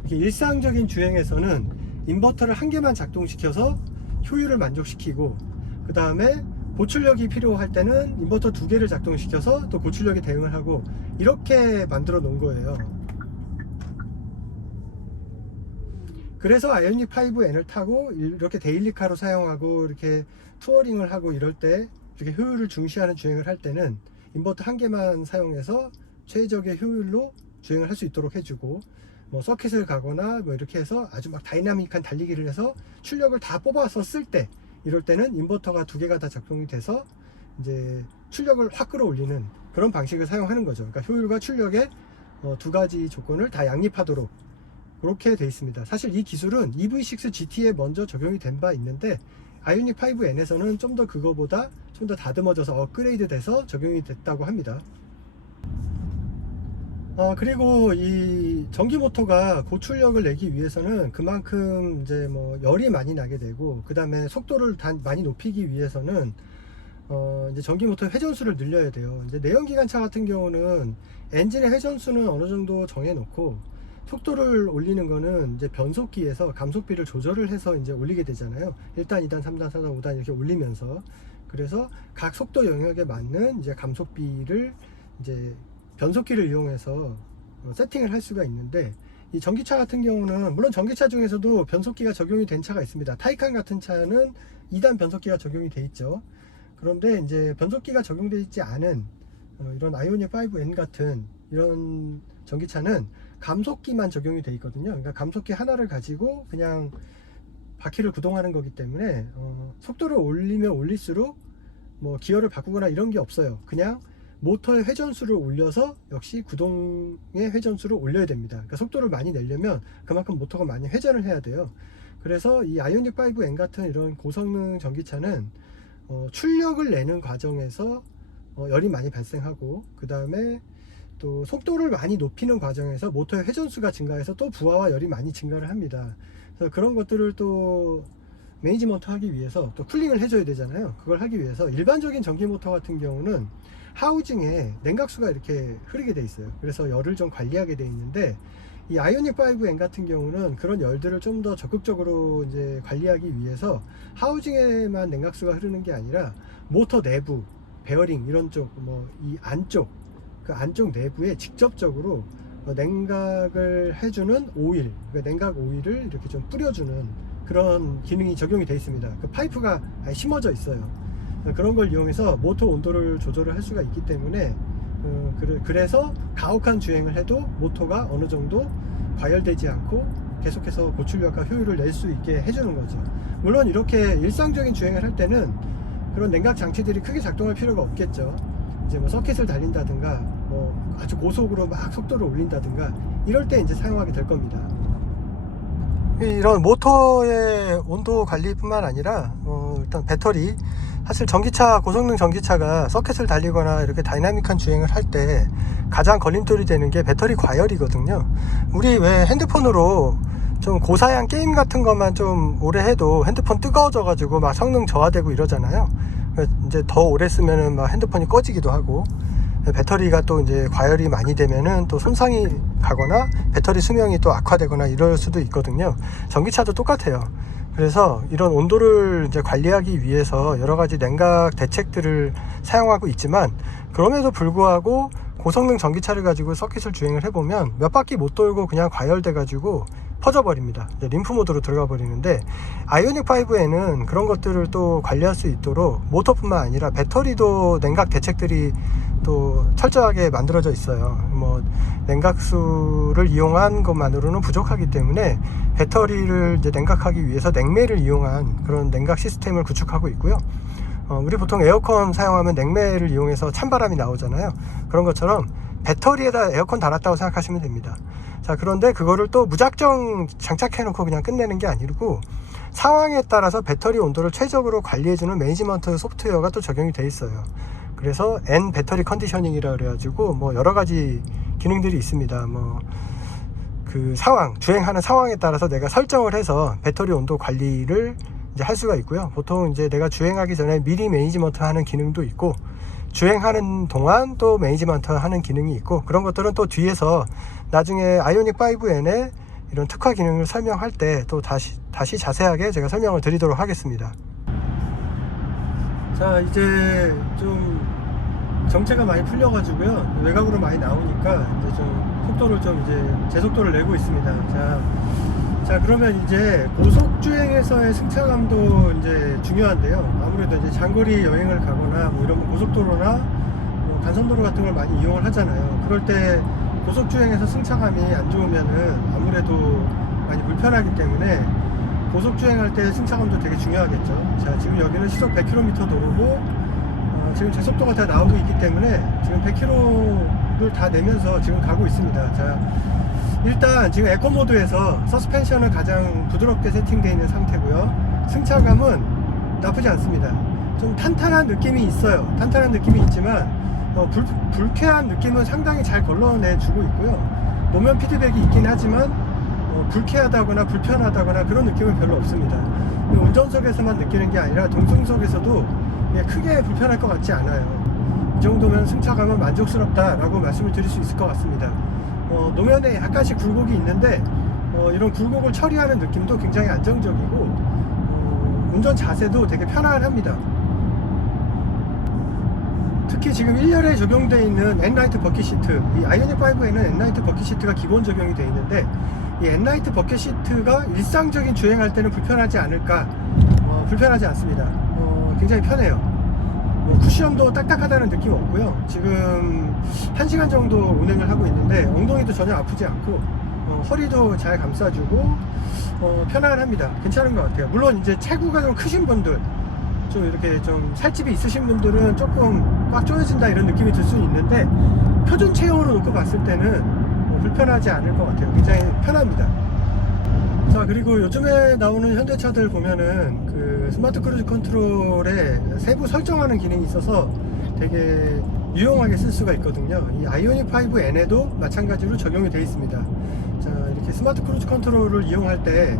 이렇게 일상적인 주행에서는 인버터를 한 개만 작동시켜서 효율을 만족시키고, 그 다음에 고출력이 필요할 때는 인버터 두 개를 작동시켜서 또 고출력에 대응을 하고, 이렇게 만들어 놓은 거예요. 그래서 아이오닉 5N을 타고 이렇게 데일리카로 사용하고 이렇게 투어링을 하고 이럴 때 이렇게 효율을 중시하는 주행을 할 때는 인버터 한 개만 사용해서 최적의 효율로 주행을 할 수 있도록 해주고, 뭐 서킷을 가거나 뭐 이렇게 해서 아주 막 다이나믹한 달리기를 해서 출력을 다 뽑아서 쓸 때, 이럴 때는 인버터가 두 개가 다 작동이 돼서 이제 출력을 확 끌어올리는 그런 방식을 사용하는 거죠. 그러니까 효율과 출력의 두 가지 조건을 다 양립하도록 그렇게 되어 있습니다. 사실 이 기술은 EV6 GT에 먼저 적용이 된 바 있는데 아이오닉 5N에서는 좀 더 그거보다 좀 더 다듬어져서 업그레이드 돼서 적용이 됐다고 합니다. 그리고 이 전기 모터가 고출력을 내기 위해서는 그만큼 이제 뭐 열이 많이 나게 되고, 그 다음에 속도를 많이 높이기 위해서는 이제 전기 모터 회전수를 늘려야 돼요. 이제 내연기관차 같은 경우는 엔진의 회전수는 어느 정도 정해 놓고 속도를 올리는 거는 이제 변속기에서 감속비를 조절을 해서 이제 올리게 되잖아요. 1단, 2단, 3단, 4단, 5단 이렇게 올리면서, 그래서 각 속도 영역에 맞는 이제 감속비를 이제 변속기를 이용해서 세팅을 할 수가 있는데, 이 전기차 같은 경우는 물론 전기차 중에서도 변속기가 적용이 된 차가 있습니다. 타이칸 같은 차는 2단 변속기가 적용이 돼 있죠. 그런데 이제 변속기가 적용되어 있지 않은 이런 아이오닉 5N 같은 이런 전기차는 감속기만 적용이 돼 있거든요. 그러니까 감속기 하나를 가지고 그냥 바퀴를 구동하는 거기 때문에 속도를 올리면 올릴수록 뭐 기어를 바꾸거나 이런 게 없어요. 그냥 모터의 회전수를 올려서 역시 구동의 회전수를 올려야 됩니다. 그러니까 속도를 많이 내려면 그만큼 모터가 많이 회전을 해야 돼요. 그래서 이 아이오닉 5N 같은 이런 고성능 전기차는 출력을 내는 과정에서 열이 많이 발생하고, 그 다음에 또 속도를 많이 높이는 과정에서 모터의 회전수가 증가해서 또 부하와 열이 많이 증가를 합니다. 그래서 그런 것들을 또 매니지먼트 하기 위해서 또 쿨링을 해줘야 되잖아요. 그걸 하기 위해서 일반적인 전기 모터 같은 경우는 하우징에 냉각수가 이렇게 흐르게 돼 있어요. 그래서 열을 좀 관리하게 돼 있는데, 이 아이오닉 5N 같은 경우는 그런 열들을 좀 더 적극적으로 이제 관리하기 위해서 하우징에만 냉각수가 흐르는 게 아니라 모터 내부, 베어링 이런 쪽, 뭐 이 안쪽, 그 안쪽 내부에 직접적으로 냉각을 해주는 오일, 그러니까 냉각 오일을 이렇게 좀 뿌려주는 그런 기능이 적용이 되어 있습니다. 그 파이프가 아예 심어져 있어요. 그런 걸 이용해서 모터 온도를 조절을 할 수가 있기 때문에 그래서 가혹한 주행을 해도 모터가 어느 정도 과열되지 않고 계속해서 고출력과 효율을 낼 수 있게 해주는 거죠. 물론 이렇게 일상적인 주행을 할 때는 그런 냉각 장치들이 크게 작동할 필요가 없겠죠. 이제 뭐 서킷을 달린다든가 뭐 아주 고속으로 막 속도를 올린다든가 이럴 때 이제 사용하게 될 겁니다. 이런 모터의 온도 관리뿐만 아니라 일단 배터리, 사실 전기차, 고성능 전기차가 서킷을 달리거나 이렇게 다이나믹한 주행을 할 때 가장 걸림돌이 되는 게 배터리 과열이거든요. 우리 왜 핸드폰으로 좀 고사양 게임 같은 것만 좀 오래 해도 핸드폰 뜨거워져 가지고 막 성능 저하되고 이러잖아요. 이제 더 오래 쓰면은 막 핸드폰이 꺼지기도 하고, 배터리가 또 이제 과열이 많이 되면은 또 손상이 가거나 배터리 수명이 또 악화되거나 이럴 수도 있거든요. 전기차도 똑같아요. 그래서 이런 온도를 이제 관리하기 위해서 여러 가지 냉각 대책들을 사용하고 있지만, 그럼에도 불구하고 고성능 전기차를 가지고 서킷을 주행을 해보면 몇 바퀴 못 돌고 그냥 과열돼 가지고 퍼져버립니다. 림프 모드로 들어가 버리는데, 아이오닉 5에는 그런 것들을 또 관리할 수 있도록 모터뿐만 아니라 배터리도 냉각 대책들이 또 철저하게 만들어져 있어요. 뭐 냉각수를 이용한 것만으로는 부족하기 때문에 배터리를 이제 냉각하기 위해서 냉매를 이용한 그런 냉각 시스템을 구축하고 있고요. 우리 보통 에어컨 사용하면 냉매를 이용해서 찬바람이 나오잖아요. 그런 것처럼 배터리에다 에어컨 달았다고 생각하시면 됩니다. 자, 그런데 그거를 또 무작정 장착해 놓고 그냥 끝내는 게 아니고, 상황에 따라서 배터리 온도를 최적으로 관리해주는 매니지먼트 소프트웨어가 또 적용이 돼 있어요. 그래서 N 배터리 컨디셔닝이라 그래가지고 뭐 여러 가지 기능들이 있습니다. 뭐 그 상황, 주행하는 상황에 따라서 내가 설정을 해서 배터리 온도 관리를 이제 할 수가 있고요. 보통 이제 내가 주행하기 전에 미리 매니지먼트 하는 기능도 있고, 주행하는 동안 또 매니지먼트 하는 기능이 있고, 그런 것들은 또 뒤에서 나중에 아이오닉 5N의 이런 특화 기능을 설명할 때 또 다시 자세하게 제가 설명을 드리도록 하겠습니다. 자, 이제 좀 정체가 많이 풀려가지고요, 외곽으로 많이 나오니까 이제 좀 속도를 좀 이제 제 속도를 내고 있습니다. 자, 그러면 이제 고속주행에서의 승차감도 이제 중요한데요. 아무래도 이제 장거리 여행을 가거나 뭐 이런 고속도로나 뭐 간선도로 같은 걸 많이 이용을 하잖아요. 그럴 때 고속주행에서 승차감이 안 좋으면은 아무래도 많이 불편하기 때문에 고속주행할 때 승차감도 되게 중요하겠죠. 자, 지금 여기는 시속 100km 도로고, 지금 제 속도가 다 나오고 있기 때문에 지금 100km를 다 내면서 지금 가고 있습니다. 자, 일단 지금 에코 모드에서 서스펜션은 가장 부드럽게 세팅되어 있는 상태고요. 승차감은 나쁘지 않습니다. 좀 탄탄한 느낌이 있어요. 탄탄한 느낌이 있지만 불쾌한 느낌은 상당히 잘 걸러내주고 있고요. 노면 피드백이 있긴 하지만 불쾌하다거나 불편하다거나 그런 느낌은 별로 없습니다. 운전석에서만 느끼는 게 아니라 동승석에서도 크게 불편할 것 같지 않아요. 이 정도면 승차감은 만족스럽다라고 말씀을 드릴 수 있을 것 같습니다. 노면에 약간씩 굴곡이 있는데 이런 굴곡을 처리하는 느낌도 굉장히 안정적이고, 운전 자세도 되게 편안합니다. 특히 지금 1열에 적용되어 있는 N라이트 버킷 시트, 이 아이오닉 5에는 N라이트 버킷 시트가 기본 적용이 되어 있는데, 이 N라이트 버킷 시트가 일상적인 주행할 때는 불편하지 않을까? 불편하지 않습니다. 굉장히 편해요. 쿠션도 딱딱하다는 느낌 없고요. 지금 1시간 정도 운행을 하고 있는데 엉덩이도 전혀 아프지 않고, 허리도 잘 감싸주고 편안합니다. 괜찮은 것 같아요. 물론 이제 체구가 좀 크신 분들, 좀 이렇게 좀 살집이 있으신 분들은 조금 꽉 조여진다 이런 느낌이 들 수 있는데, 표준 체형으로 놓고 봤을 때는 불편하지 않을 것 같아요. 굉장히 편합니다. 자, 그리고 요즘에 나오는 현대차들 보면은 그 스마트 크루즈 컨트롤에 세부 설정하는 기능이 있어서 되게 유용하게 쓸 수가 있거든요. 이 아이오닉 5N에도 마찬가지로 적용이 되어 있습니다. 자, 이렇게 스마트 크루즈 컨트롤을 이용할 때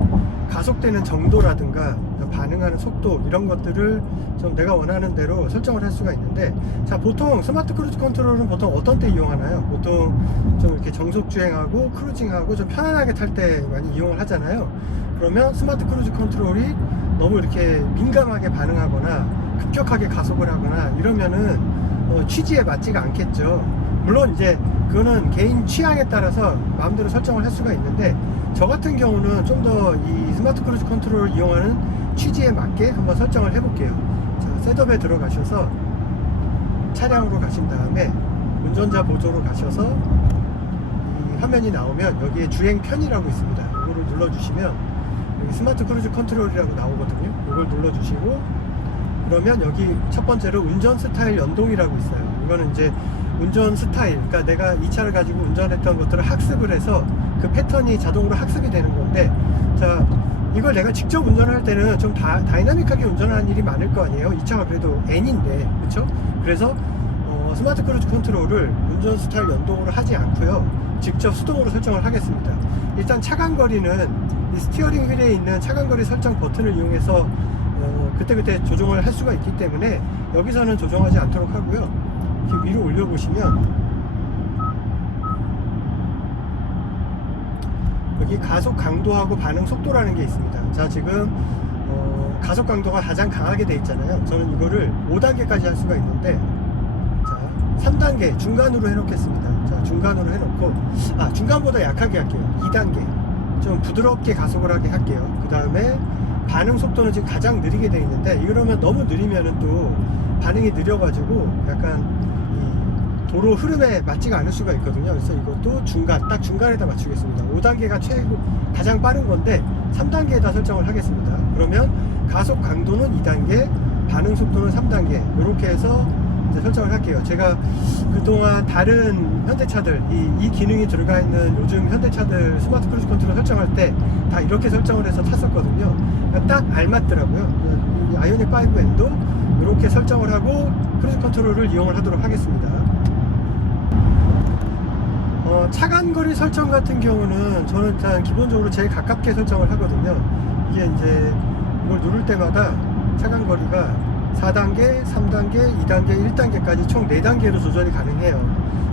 가속되는 정도라든가 반응하는 속도, 이런 것들을 좀 내가 원하는 대로 설정을 할 수가 있는데, 자, 보통 스마트 크루즈 컨트롤은 보통 어떤 때 이용하나요? 보통 좀 이렇게 정속 주행하고 크루징하고 좀 편안하게 탈 때 많이 이용을 하잖아요. 그러면 스마트 크루즈 컨트롤이 너무 이렇게 민감하게 반응하거나 급격하게 가속을 하거나 이러면은 취지에 맞지가 않겠죠. 물론 이제 그거는 개인 취향에 따라서 마음대로 설정을 할 수가 있는데, 저 같은 경우는 좀 더 이 스마트 크루즈 컨트롤을 이용하는 취지에 맞게 한번 설정을 해볼게요. 자, 셋업에 들어가셔서 차량으로 가신 다음에 운전자 보조로 가셔서 이 화면이 나오면 여기에 주행 편이라고 있습니다. 이거를 눌러주시면 여기 스마트 크루즈 컨트롤이라고 나오거든요. 이걸 눌러주시고, 그러면 여기 첫 번째로 운전 스타일 연동이라고 있어요. 이거는 이제 운전 스타일, 그러니까 내가 이 차를 가지고 운전했던 것들을 학습을 해서 그 패턴이 자동으로 학습이 되는 건데, 자, 이걸 내가 직접 운전할 때는 좀 다이나믹하게 운전하는 일이 많을 거 아니에요. 이 차가 그래도 N인데, 그쵸? 그래서 스마트 크루즈 컨트롤을 운전 스타일 연동으로 하지 않고요, 직접 수동으로 설정을 하겠습니다. 일단 차간거리는 이 스티어링 휠에 있는 차간거리 설정 버튼을 이용해서 그때그때 조정을 할 수가 있기 때문에 여기서는 조정하지 않도록 하고요. 이렇게 위로 올려보시면 여기 가속 강도하고 반응 속도라는 게 있습니다. 자, 지금 가속 강도가 가장 강하게 돼 있잖아요. 저는 이거를 5단계까지 할 수가 있는데, 자, 3단계 중간으로 해놓겠습니다. 자, 중간으로 해놓고, 중간보다 약하게 할게요. 2단계 좀 부드럽게 가속을 하게 할게요. 그 다음에 반응 속도는 지금 가장 느리게 돼 있는데, 이러면 너무 느리면은 또 반응이 느려가지고 약간 도로 흐름에 맞지가 않을 수가 있거든요. 그래서 이것도 딱 중간에다 맞추겠습니다. 5단계가 최고 가장 빠른 건데 3단계에다 설정을 하겠습니다. 그러면 가속 강도는 2단계, 반응 속도는 3단계, 이렇게 해서 이제 설정을 할게요. 제가 그동안 다른 현대차들, 이 기능이 들어가 있는 요즘 현대차들 스마트 크루즈 컨트롤 설정할 때 다 이렇게 설정을 해서 탔었거든요. 그러니까 딱 알맞더라고요. 이 아이오닉 5N도 이렇게 설정을 하고 크루즈 컨트롤을 이용을 하도록 하겠습니다. 차간거리 설정 같은 경우는 저는 일단 기본적으로 제일 가깝게 설정을 하거든요. 이게 이제 이걸 누를 때마다 차간거리가 4단계, 3단계, 2단계, 1단계까지 총 4단계로 조절이 가능해요.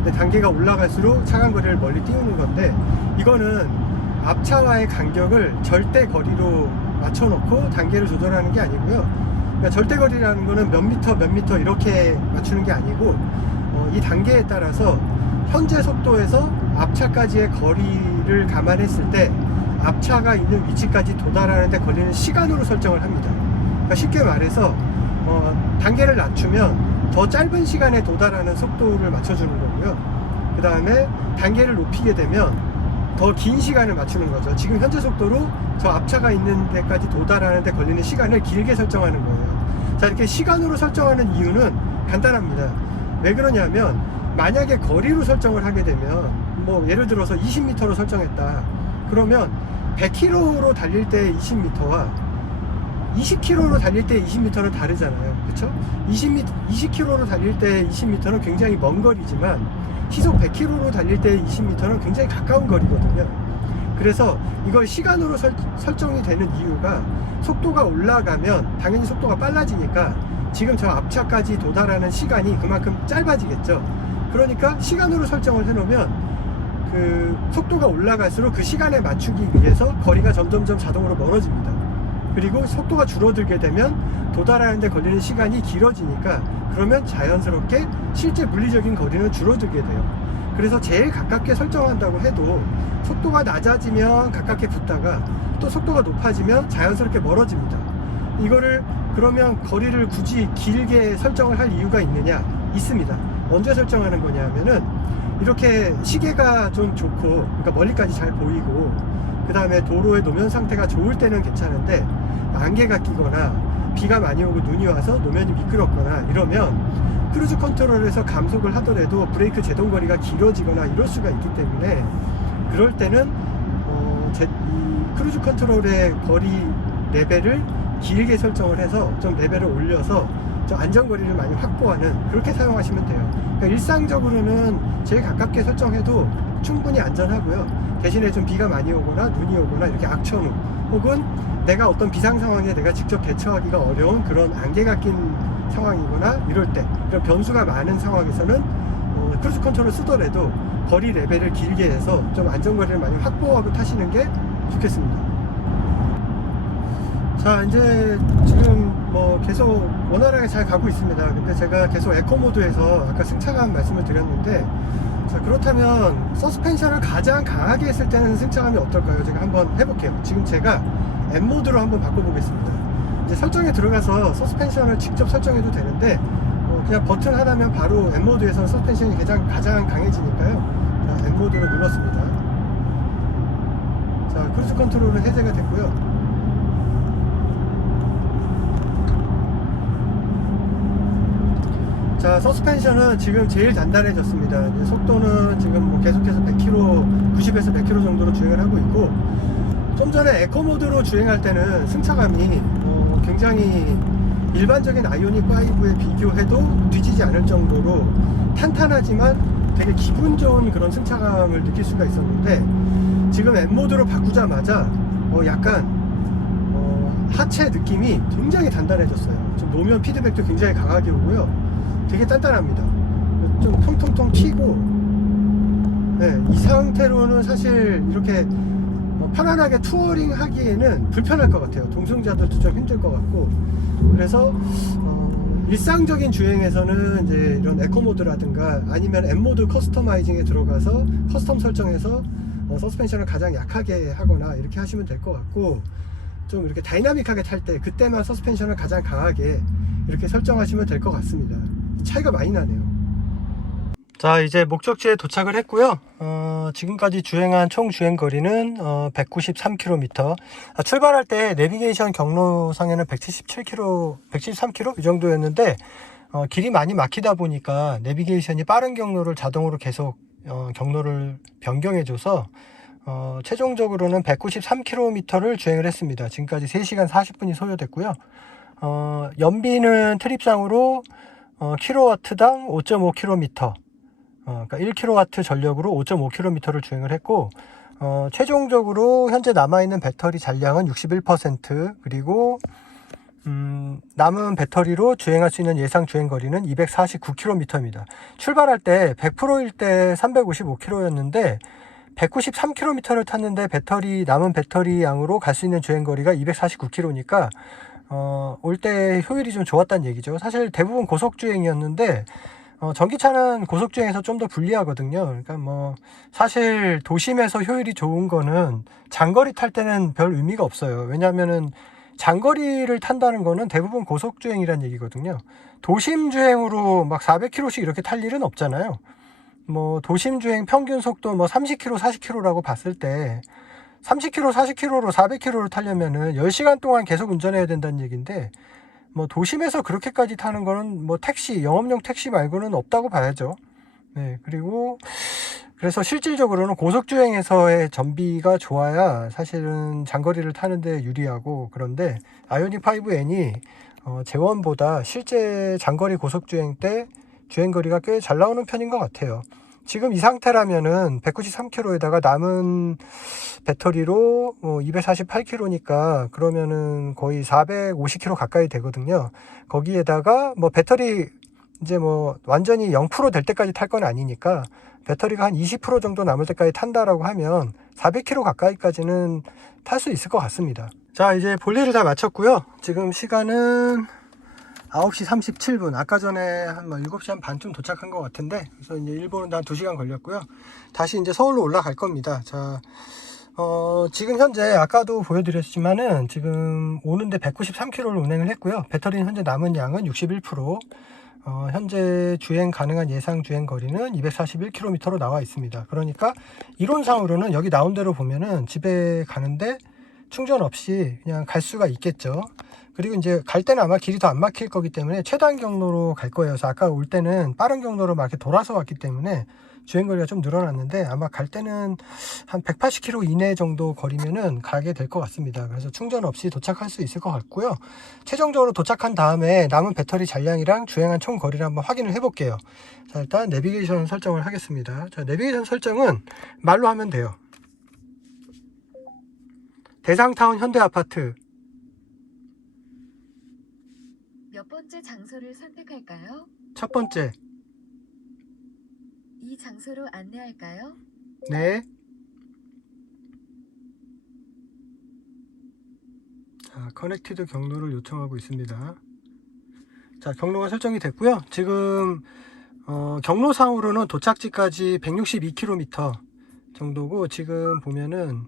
근데 단계가 올라갈수록 차간거리를 멀리 띄우는 건데, 이거는 앞차와의 간격을 절대 거리로 맞춰놓고 단계를 조절하는 게 아니고요. 그러니까 절대 거리라는 거는 몇 미터 이렇게 맞추는 게 아니고, 이 단계에 따라서 현재 속도에서 앞차까지의 거리를 감안했을 때 앞차가 있는 위치까지 도달하는데 걸리는 시간으로 설정을 합니다. 그러니까 쉽게 말해서 단계를 낮추면 더 짧은 시간에 도달하는 속도를 맞춰주는 거고요. 그 다음에 단계를 높이게 되면 더 긴 시간을 맞추는 거죠. 지금 현재 속도로 저 앞차가 있는 데까지 도달하는데 걸리는 시간을 길게 설정하는 거예요. 자, 이렇게 시간으로 설정하는 이유는 간단합니다. 왜 그러냐면, 만약에 거리로 설정을 하게 되면, 뭐 예를 들어서 20m로 설정했다 그러면 100km로 달릴 때 20m와 20km로 달릴 때 20m는 다르잖아요. 그쵸? 20km로 달릴 때 20m는 굉장히 먼 거리지만 시속 100km로 달릴 때 20m는 굉장히 가까운 거리거든요. 그래서 이걸 시간으로 설정이 되는 이유가, 속도가 올라가면 당연히 속도가 빨라지니까 지금 저 앞차까지 도달하는 시간이 그만큼 짧아지겠죠. 그러니까 시간으로 설정을 해놓으면 그 속도가 올라갈수록 그 시간에 맞추기 위해서 거리가 점점점 자동으로 멀어집니다. 그리고 속도가 줄어들게 되면 도달하는 데 걸리는 시간이 길어지니까, 그러면 자연스럽게 실제 물리적인 거리는 줄어들게 돼요. 그래서 제일 가깝게 설정한다고 해도 속도가 낮아지면 가깝게 붙다가 또 속도가 높아지면 자연스럽게 멀어집니다. 이거를 그러면 거리를 굳이 길게 설정을 할 이유가 있느냐? 있습니다. 언제 설정하는 거냐 하면은, 이렇게 시계가 좀 좋고, 그러니까 멀리까지 잘 보이고, 그 다음에 도로의 노면 상태가 좋을 때는 괜찮은데, 안개가 끼거나 비가 많이 오고 눈이 와서 노면이 미끄럽거나 이러면 크루즈 컨트롤에서 감속을 하더라도 브레이크 제동 거리가 길어지거나 이럴 수가 있기 때문에, 그럴 때는 이 크루즈 컨트롤의 거리 레벨을 길게 설정을 해서 좀 레벨을 올려서 좀 안전거리를 많이 확보하는, 그렇게 사용하시면 돼요. 그러니까 일상적으로는 제일 가깝게 설정해도 충분히 안전하고요. 대신에 좀 비가 많이 오거나 눈이 오거나 이렇게 악천 후, 혹은 내가 어떤 비상 상황에 내가 직접 대처하기가 어려운 그런 안개가 낀 상황이거나 이럴 때, 이런 변수가 많은 상황에서는 크루즈 컨트롤을 쓰더라도 거리 레벨을 길게 해서 좀 안전거리를 많이 확보하고 타시는 게 좋겠습니다. 자, 이제 지금 뭐 계속 원활하게 잘 가고 있습니다. 근데 제가 계속 에코 모드에서 아까 승차감 말씀을 드렸는데, 자, 그렇다면 서스펜션을 가장 강하게 했을 때는 승차감이 어떨까요? 제가 한번 해볼게요. 지금 제가 M모드로 한번 바꿔보겠습니다. 이제 설정에 들어가서 서스펜션을 직접 설정해도 되는데 그냥 버튼 하나면 바로 M모드에서 서스펜션이 가장 강해지니까요. 자, M모드로 눌렀습니다. 자, 크루즈 컨트롤은 해제가 됐고요. 자, 서스펜션은 지금 제일 단단해졌습니다. 이제 속도는 지금 뭐 계속해서 100km, 90에서 100km 정도로 주행을 하고 있고, 좀 전에 에코모드로 주행할 때는 승차감이 굉장히 일반적인 아이오닉 5에 비교해도 뒤지지 않을 정도로 탄탄하지만 되게 기분 좋은 그런 승차감을 느낄 수가 있었는데, 지금 M모드로 바꾸자마자 약간 하체 느낌이 굉장히 단단해졌어요. 좀 노면 피드백도 굉장히 강하게 오고요. 되게 단단합니다. 좀 통통통 튀고, 네, 이 상태로는 사실 이렇게 편안하게 투어링 하기에는 불편할 것 같아요. 동승자들도 좀 힘들 것 같고. 그래서 일상적인 주행에서는 이제 이런 에코모드라든가 아니면 M모드 커스터마이징에 들어가서 커스텀 설정해서 서스펜션을 가장 약하게 하거나 이렇게 하시면 될 것 같고, 좀 이렇게 다이나믹하게 탈 때 그때만 서스펜션을 가장 강하게 이렇게 설정하시면 될 것 같습니다. 차이가 많이 나네요. 자, 이제 목적지에 도착을 했고요. 지금까지 주행한 총 주행거리는 193km. 출발할 때 내비게이션 경로상에는 177km, 173km 이 정도였는데 길이 많이 막히다 보니까 내비게이션이 빠른 경로를 자동으로 계속 경로를 변경해줘서 최종적으로는 193km를 주행을 했습니다. 지금까지 3시간 40분이 소요됐고요. 연비는 트립상으로 킬로와트당 5.5km, 그러니까 1kW 전력으로 5.5km를 주행을 했고, 최종적으로 현재 남아있는 배터리 잔량은 61%, 그리고 남은 배터리로 주행할 수 있는 예상 주행거리는 249km입니다. 출발할 때 100%일 때 355km였는데 193km를 탔는데 남은 배터리 양으로 갈 수 있는 주행거리가 249km니까 올 때 효율이 좀 좋았다는 얘기죠. 사실 대부분 고속주행이었는데 전기차는 고속주행에서 좀 더 불리하거든요. 그러니까 뭐 사실 도심에서 효율이 좋은 거는 장거리 탈 때는 별 의미가 없어요. 왜냐하면은 장거리를 탄다는 거는 대부분 고속주행이란 얘기거든요. 도심 주행으로 막 400km씩 이렇게 탈 일은 없잖아요. 뭐 도심 주행 평균 속도 뭐 30km, 40km라고 봤을 때 30km, 40km로 400km를 타려면은 10시간 동안 계속 운전해야 된다는 얘기인데, 뭐 도심에서 그렇게까지 타는 거는 뭐 영업용 택시 말고는 없다고 봐야죠. 네, 그래서 실질적으로는 고속주행에서의 전비가 좋아야 사실은 장거리를 타는데 유리하고, 그런데 아이오닉 5N이 제원보다 실제 장거리 고속주행 때 주행거리가 꽤 잘 나오는 편인 것 같아요. 지금 이 상태라면은 193km에다가 남은 배터리로 248km니까 그러면은 거의 450km 가까이 되거든요. 거기에다가 뭐 배터리 이제 뭐 완전히 0% 될 때까지 탈 건 아니니까 배터리가 한 20% 정도 남을 때까지 탄다라고 하면 400km 가까이까지는 탈 수 있을 것 같습니다. 자, 이제 볼일을 다 마쳤고요. 지금 시간은 9시 37분. 아까 전에 한 7시 한 반쯤 도착한 것 같은데, 그래서 이제 일본은 한 2시간 걸렸고요. 다시 이제 서울로 올라갈 겁니다. 자, 지금 현재 아까도 보여드렸지만은 지금 오는데 193km를 운행을 했고요. 배터리는 현재 남은 양은 61%. 현재 주행 가능한 예상 주행 거리는 241km로 나와 있습니다. 그러니까 이론상으로는 여기 나온 대로 보면은 집에 가는데 충전 없이 그냥 갈 수가 있겠죠. 그리고 이제 갈 때는 아마 길이 더 안 막힐 거기 때문에 최단 경로로 갈 거예요. 그래서 아까 올 때는 빠른 경로로 막 이렇게 돌아서 왔기 때문에 주행거리가 좀 늘어났는데, 아마 갈 때는 한 180km 이내 정도 거리면은 가게 될 것 같습니다. 그래서 충전 없이 도착할 수 있을 것 같고요. 최종적으로 도착한 다음에 남은 배터리 잔량이랑 주행한 총 거리를 한번 확인을 해 볼게요. 자, 일단 내비게이션 설정을 하겠습니다. 자, 내비게이션 설정은 말로 하면 돼요. 대상타운 현대아파트. 몇 번째 장소를 선택할까요? 첫 번째. 이 장소로 안내할까요? 네. 자, 커넥티드 경로를 요청하고 있습니다. 자, 경로가 설정이 됐고요. 지금 경로상으로는 도착지까지 162km 정도고 지금 보면은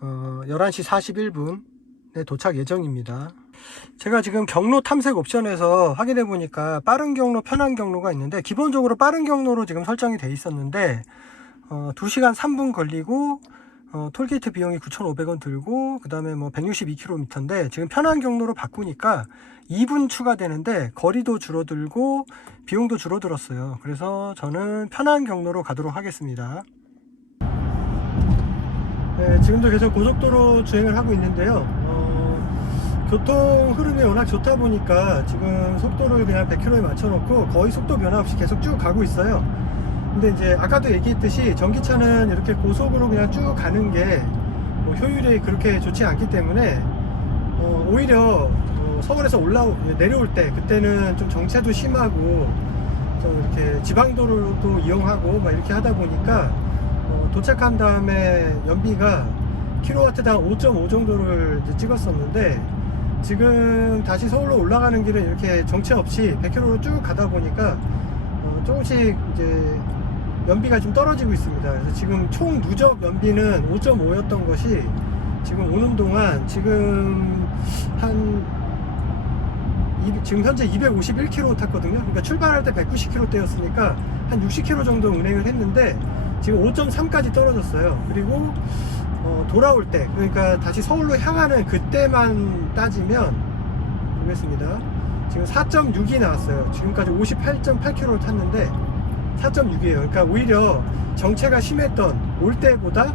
11시 41분에 도착 예정입니다. 제가 지금 경로 탐색 옵션에서 확인해 보니까 빠른 경로, 편한 경로가 있는데 기본적으로 빠른 경로로 지금 설정이 돼 있었는데 2시간 3분 걸리고 톨게이트 비용이 9,500원 들고 그 다음에 뭐 162km인데 지금 편한 경로로 바꾸니까 2분 추가되는데 거리도 줄어들고 비용도 줄어들었어요. 그래서 저는 편한 경로로 가도록 하겠습니다. 네, 지금도 계속 고속도로 주행을 하고 있는데요. 교통 흐름이 워낙 좋다 보니까 지금 속도를 그냥 100km에 맞춰놓고 거의 속도 변화 없이 계속 쭉 가고 있어요. 근데 이제 아까도 얘기했듯이 전기차는 이렇게 고속으로 그냥 쭉 가는 게 뭐 효율이 그렇게 좋지 않기 때문에 오히려 서울에서 내려올 때 그때는 좀 정체도 심하고 좀 이렇게 지방도로도 이용하고 막 이렇게 하다 보니까 도착한 다음에 연비가 킬로와트당 5.5 정도를 이제 찍었었는데 지금 다시 서울로 올라가는 길은 이렇게 정체 없이 100km로 쭉 가다 보니까 조금씩 이제 연비가 좀 떨어지고 있습니다. 그래서 지금 총 누적 연비는 5.5였던 것이 지금 오는 동안 지금 지금 현재 251km 탔거든요. 그러니까 출발할 때 190km대였으니까 한 60km 정도 운행을 했는데 지금 5.3까지 떨어졌어요. 그리고 돌아올 때, 그러니까 다시 서울로 향하는 그때만 따지면 보겠습니다. 지금 4.6이 나왔어요. 지금까지 58.8km를 탔는데 4.6이에요. 그러니까 오히려 정체가 심했던 올 때보다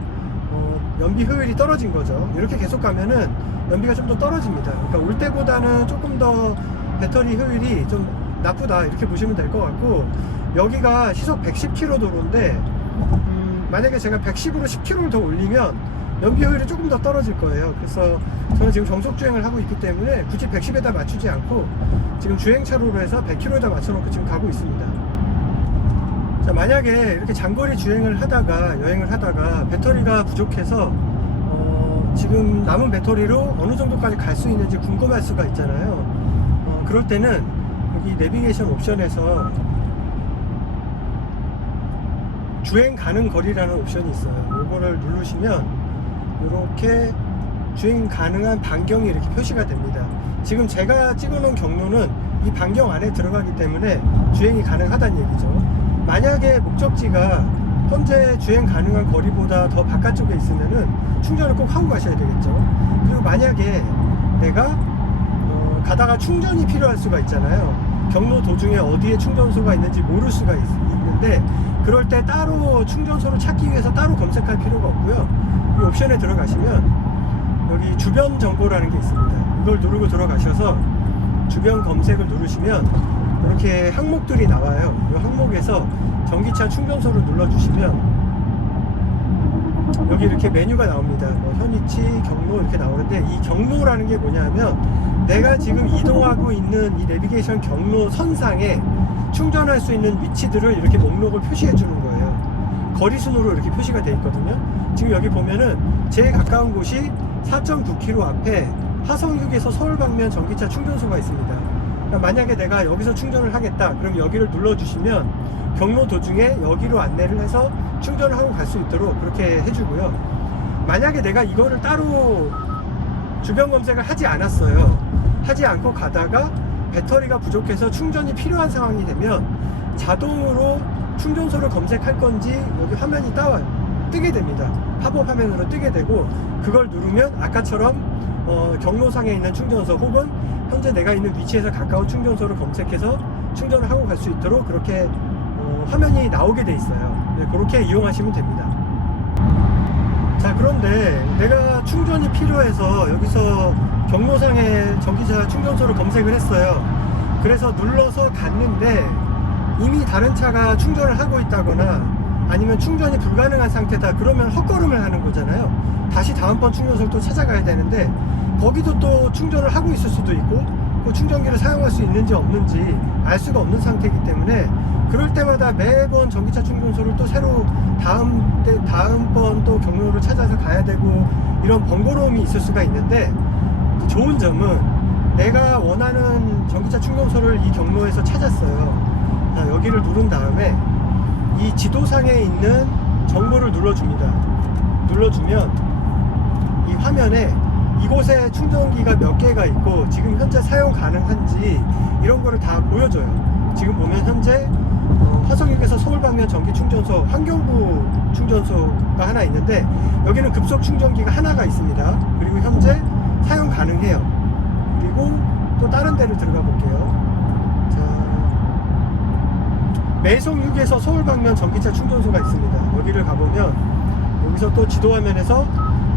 연비 효율이 떨어진 거죠. 이렇게 계속 가면은 연비가 좀 더 떨어집니다. 그러니까 올 때보다는 조금 더 배터리 효율이 좀 나쁘다 이렇게 보시면 될 것 같고, 여기가 시속 110km 도로인데 만약에 제가 110으로 10km를 더 올리면 연비 효율이 조금 더 떨어질 거예요. 그래서 저는 지금 정속 주행을 하고 있기 때문에 굳이 110에다 맞추지 않고 지금 주행차로로 해서 100km에다 맞춰놓고 지금 가고 있습니다. 자, 만약에 이렇게 장거리 여행을 하다가 배터리가 부족해서 지금 남은 배터리로 어느 정도까지 갈 수 있는지 궁금할 수가 있잖아요. 그럴 때는 여기 내비게이션 옵션에서 주행 가능 거리라는 옵션이 있어요. 이거를 누르시면 이렇게 주행 가능한 반경이 이렇게 표시가 됩니다. 지금 제가 찍어놓은 경로는 이 반경 안에 들어가기 때문에 주행이 가능하다는 얘기죠. 만약에 목적지가 현재 주행 가능한 거리보다 더 바깥쪽에 있으면은 충전을 꼭 하고 가셔야 되겠죠. 그리고 만약에 내가 가다가 충전이 필요할 수가 있잖아요. 경로 도중에 어디에 충전소가 있는지 모를 수가 있는데 그럴 때 따로 충전소를 찾기 위해서 따로 검색할 필요가 없고요. 이 옵션에 들어가시면 여기 주변 정보라는 게 있습니다. 이걸 누르고 들어가셔서 주변 검색을 누르시면 이렇게 항목들이 나와요. 이 항목에서 전기차 충전소를 눌러주시면 여기 이렇게 메뉴가 나옵니다. 뭐 현위치, 경로 이렇게 나오는데 이 경로라는 게 뭐냐면 내가 지금 이동하고 있는 이 내비게이션 경로 선상에 충전할 수 있는 위치들을 이렇게 목록을 표시해 주는 거예요. 거리순으로 이렇게 표시가 되어 있거든요. 지금 여기 보면은 제일 가까운 곳이 4.9km 앞에 화성휴게소 서울 방면 전기차 충전소가 있습니다. 그러니까 만약에 내가 여기서 충전을 하겠다, 그럼 여기를 눌러주시면 경로 도중에 여기로 안내를 해서 충전을 하고 갈 수 있도록 그렇게 해주고요. 만약에 내가 이거를 따로 주변 검색을 하지 않았어요. 하지 않고 가다가 배터리가 부족해서 충전이 필요한 상황이 되면 자동으로 충전소를 검색할 건지 여기 화면이 뜨게 됩니다. 팝업 화면으로 뜨게 되고 그걸 누르면 아까처럼 경로상에 있는 충전소 혹은 현재 내가 있는 위치에서 가까운 충전소를 검색해서 충전을 하고 갈 수 있도록 그렇게 화면이 나오게 돼 있어요. 네, 그렇게 이용하시면 됩니다. 자, 그런데 내가 충전이 필요해서 여기서 경로상에 전기차 충전소를 검색을 했어요. 그래서 눌러서 갔는데 이미 다른 차가 충전을 하고 있다거나 아니면 충전이 불가능한 상태다, 그러면 헛걸음을 하는 거잖아요. 다시 다음번 충전소를 또 찾아가야 되는데 거기도 또 충전을 하고 있을 수도 있고 그 충전기를 사용할 수 있는지 없는지 알 수가 없는 상태이기 때문에 그럴 때마다 매번 전기차 충전소를 또 새로 다음번 또 경로를 찾아서 가야 되고 이런 번거로움이 있을 수가 있는데, 좋은 점은 내가 원하는 전기차 충전소를 이 경로에서 찾았어요. 자, 여기를 누른 다음에 이 지도상에 있는 정보를 눌러줍니다. 눌러주면 이 화면에 이곳에 충전기가 몇 개가 있고 지금 현재 사용 가능한지 이런 거를 다 보여줘요. 지금 보면 현재 화성역에서 서울 방면 전기 충전소 환경부 충전소가 하나 있는데 여기는 급속 충전기가 하나가 있습니다. 그리고 현재 사용 가능해요. 그리고 또 다른 데를 들어가 볼게요. 자, 매송역에서 서울 방면 전기차 충전소가 있습니다. 여기를 가보면 여기서 또 지도 화면에서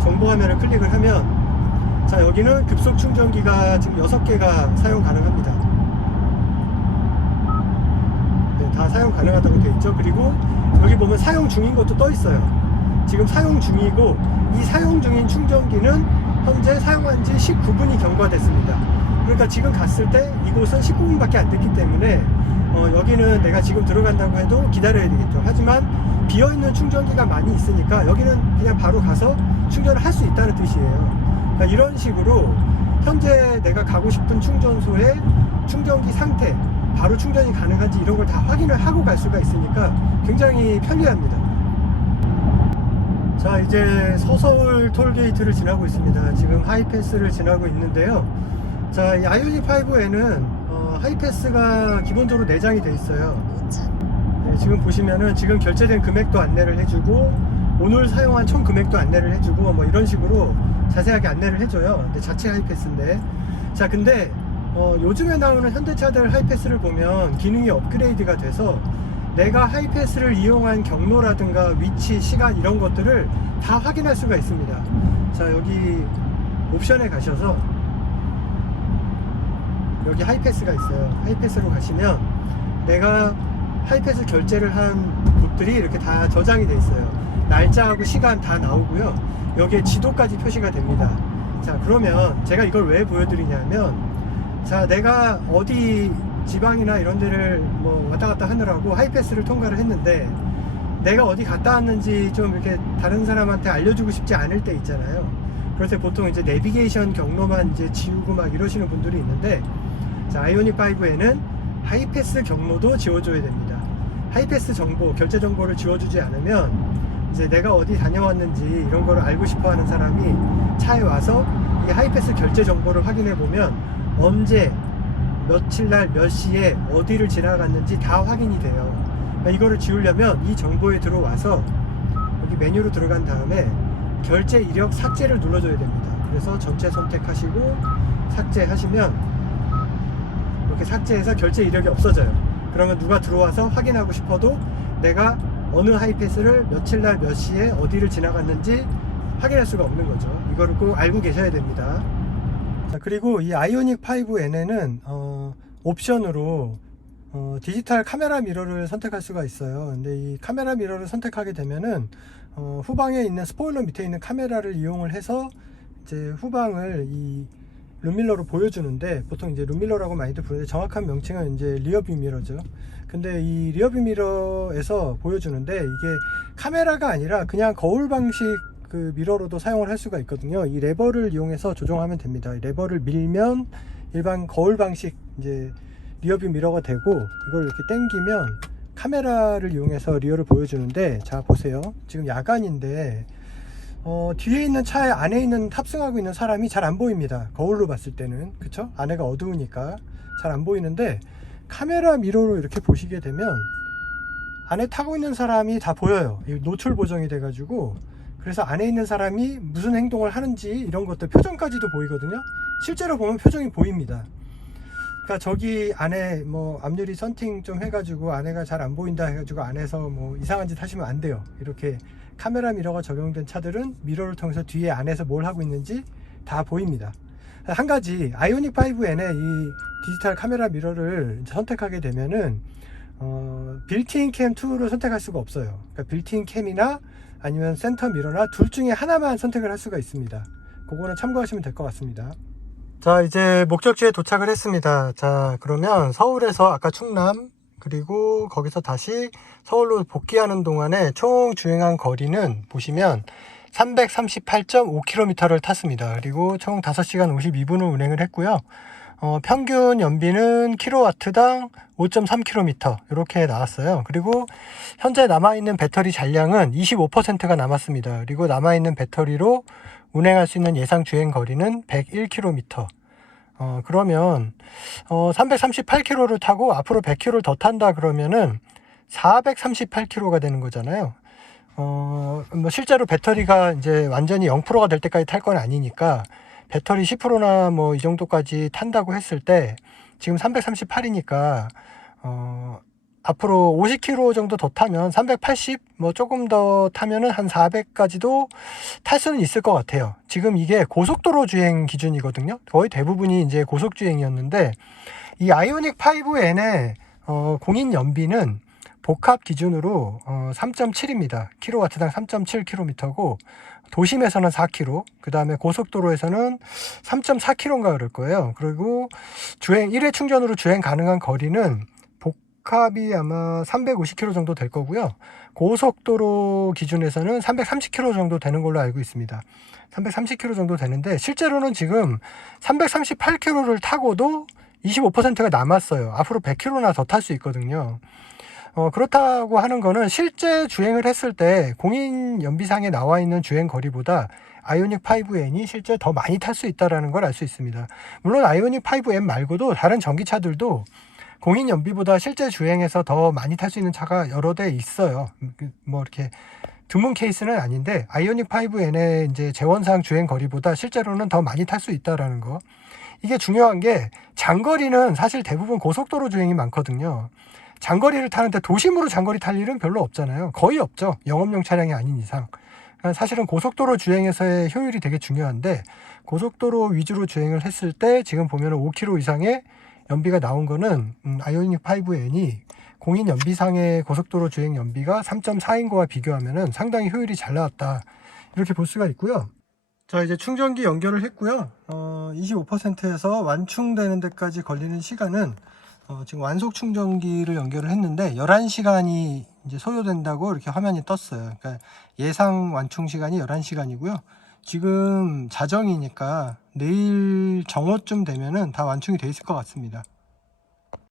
정보 화면을 클릭을 하면 자, 여기는 급속 충전기가 지금 6개가 사용 가능합니다. 네, 다 사용 가능하다고 되어 있죠. 그리고 여기 보면 사용 중인 것도 떠 있어요. 지금 사용 중이고 이 사용 중인 충전기는 현재 사용한 지 19분이 경과됐습니다. 그러니까 지금 갔을 때 이곳은 19분밖에 안 됐기 때문에 여기는 내가 지금 들어간다고 해도 기다려야 되겠죠. 하지만 비어있는 충전기가 많이 있으니까 여기는 그냥 바로 가서 충전을 할 수 있다는 뜻이에요. 그러니까 이런 식으로 현재 내가 가고 싶은 충전소의 충전기 상태, 바로 충전이 가능한지 이런 걸 다 확인을 하고 갈 수가 있으니까 굉장히 편리합니다. 자, 이제 서서울 톨게이트를 지나고 있습니다. 지금 하이패스를 지나고 있는데요. 자, 이 아이오닉 5에는 하이패스가 기본적으로 내장이 돼 있어요. 네, 지금 보시면은 지금 결제된 금액도 안내를 해주고 오늘 사용한 총 금액도 안내를 해주고 뭐 이런 식으로 자세하게 안내를 해줘요. 근데 자체 하이패스인데, 자, 근데 요즘에 나오는 현대차들 하이패스를 보면 기능이 업그레이드가 돼서 내가 하이패스를 이용한 경로라든가 위치, 시간 이런 것들을 다 확인할 수가 있습니다. 자, 여기 옵션에 가셔서 여기 하이패스가 있어요. 하이패스로 가시면 내가 하이패스 결제를 한 곳들이 이렇게 다 저장이 돼 있어요. 날짜하고 시간 다 나오고요. 여기에 지도까지 표시가 됩니다. 자, 그러면 제가 이걸 왜 보여드리냐면, 자, 내가 어디 지방이나 이런 데를 뭐 왔다 갔다 하느라고 하이패스를 통과를 했는데 내가 어디 갔다 왔는지 좀 이렇게 다른 사람한테 알려주고 싶지 않을 때 있잖아요. 그럴 때 보통 이제 내비게이션 경로만 이제 지우고 막 이러시는 분들이 있는데, 자, 아이오닉 5에는 하이패스 경로도 지워줘야 됩니다. 하이패스 정보, 결제 정보를 지워주지 않으면 이제 내가 어디 다녀왔는지 이런 거를 알고 싶어 하는 사람이 차에 와서 이 하이패스 결제 정보를 확인해 보면 언제, 며칠 날, 몇 시에 어디를 지나갔는지 다 확인이 돼요. 그러니까 이거를 지우려면 이 정보에 들어와서 여기 메뉴로 들어간 다음에 결제 이력 삭제를 눌러줘야 됩니다. 그래서 전체 선택하시고 삭제하시면 이렇게 삭제해서 결제 이력이 없어져요. 그러면 누가 들어와서 확인하고 싶어도 내가 어느 하이패스를 며칠 날 몇 시에 어디를 지나갔는지 확인할 수가 없는 거죠. 이거를 꼭 알고 계셔야 됩니다. 자, 그리고 이 아이오닉 5N에는 옵션으로 디지털 카메라 미러를 선택할 수가 있어요. 근데 이 카메라 미러를 선택하게 되면은 후방에 있는 스포일러 밑에 있는 카메라를 이용을 해서 이제 후방을 이 룸밀러로 보여주는데, 보통 이제 룸밀러라고 많이들 부르는데 정확한 명칭은 이제 리어뷰 미러죠. 근데 이 리어뷰 미러에서 보여주는데 이게 카메라가 아니라 그냥 거울 방식 그 미러로도 사용을 할 수가 있거든요. 이 레버를 이용해서 조정하면 됩니다. 이 레버를 밀면 일반 거울 방식 이제 리어뷰 미러가 되고, 이걸 이렇게 당기면 카메라를 이용해서 리어를 보여주는데, 자, 보세요. 지금 야간인데 뒤에 있는 차에 안에 있는 탑승하고 있는 사람이 잘 안 보입니다. 거울로 봤을 때는. 그쵸? 안에가 어두우니까 잘 안 보이는데 카메라 미러로 이렇게 보시게 되면 안에 타고 있는 사람이 다 보여요. 노출 보정이 돼 가지고, 그래서 안에 있는 사람이 무슨 행동을 하는지 이런 것들 표정까지도 보이거든요. 실제로 보면 표정이 보입니다. 그러니까 저기 안에 뭐 앞유리 썬팅 좀 해가지고 안에가 잘 안 보인다 해가지고 안에서 뭐 이상한 짓 하시면 안 돼요. 이렇게 카메라 미러가 적용된 차들은 미러를 통해서 뒤에 안에서 뭘 하고 있는지 다 보입니다. 한 가지, 아이오닉 5N의 이 디지털 카메라 미러를 선택하게 되면은 빌트인 캠 2를 선택할 수가 없어요. 그러니까 빌트인 캠이나 아니면 센터 미러나 둘 중에 하나만 선택을 할 수가 있습니다. 그거는 참고하시면 될 것 같습니다. 자, 이제 목적지에 도착을 했습니다. 자, 그러면 서울에서 아까 충남, 그리고 거기서 다시 서울로 복귀하는 동안에 총 주행한 거리는 보시면 338.5km를 탔습니다. 그리고 총 5시간 52분을 운행을 했고요. 평균 연비는 킬로와트당 5.3km 이렇게 나왔어요. 그리고 현재 남아있는 배터리 잔량은 25%가 남았습니다. 그리고 남아있는 배터리로 운행할 수 있는 예상 주행 거리는 101km. 그러면 338km를 타고 앞으로 100km를 더 탄다 그러면은 438km가 되는 거잖아요. 뭐 실제로 배터리가 이제 완전히 0%가 될 때까지 탈 건 아니니까 배터리 10%나 뭐 이 정도까지 탄다고 했을 때 지금 338이니까 앞으로 50km 정도 더 타면 380, 뭐 조금 더 타면은 한 400까지도 탈 수는 있을 것 같아요. 지금 이게 고속도로 주행 기준이거든요. 거의 대부분이 이제 고속 주행이었는데 이 아이오닉 5N의 공인 연비는 복합 기준으로 3.7입니다. 킬로와트당 3.7km고 도심에서는 4km, 그 다음에 고속도로에서는 3.4km인가 그럴 거예요. 그리고 주행 1회 충전으로 주행 가능한 거리는 복합이 아마 350km 정도 될 거고요. 고속도로 기준에서는 330km 정도 되는 걸로 알고 있습니다. 330km 정도 되는데 실제로는 지금 338km를 타고도 25%가 남았어요. 앞으로 100km나 더 탈 수 있거든요. 그렇다고 하는 거는 실제 주행을 했을 때 공인 연비상에 나와 있는 주행 거리보다 아이오닉 5N이 실제 더 많이 탈 수 있다는 걸 알 수 있습니다. 물론 아이오닉 5N 말고도 다른 전기차들도 공인 연비보다 실제 주행에서 더 많이 탈 수 있는 차가 여러 대 있어요. 뭐 이렇게 드문 케이스는 아닌데 아이오닉 5N의 이제 재원상 주행 거리보다 실제로는 더 많이 탈 수 있다는 거. 이게 중요한 게 장거리는 사실 대부분 고속도로 주행이 많거든요. 장거리를 타는데 도심으로 장거리 탈 일은 별로 없잖아요. 거의 없죠. 영업용 차량이 아닌 이상. 사실은 고속도로 주행에서의 효율이 되게 중요한데 고속도로 위주로 주행을 했을 때 지금 보면 5km 이상의 연비가 나온 거는 아이오닉 5N이 공인 연비상의 고속도로 주행 연비가 3.4인 거와 비교하면 상당히 효율이 잘 나왔다. 이렇게 볼 수가 있고요. 자, 이제 충전기 연결을 했고요. 25%에서 완충되는 데까지 걸리는 시간은 지금 완속 충전기를 연결을 했는데 11시간이 이제 소요된다고 이렇게 화면이 떴어요. 그러니까 예상 완충 시간이 11시간이고요. 지금 자정이니까 내일 정오쯤 되면은 다 완충이 돼 있을 것 같습니다.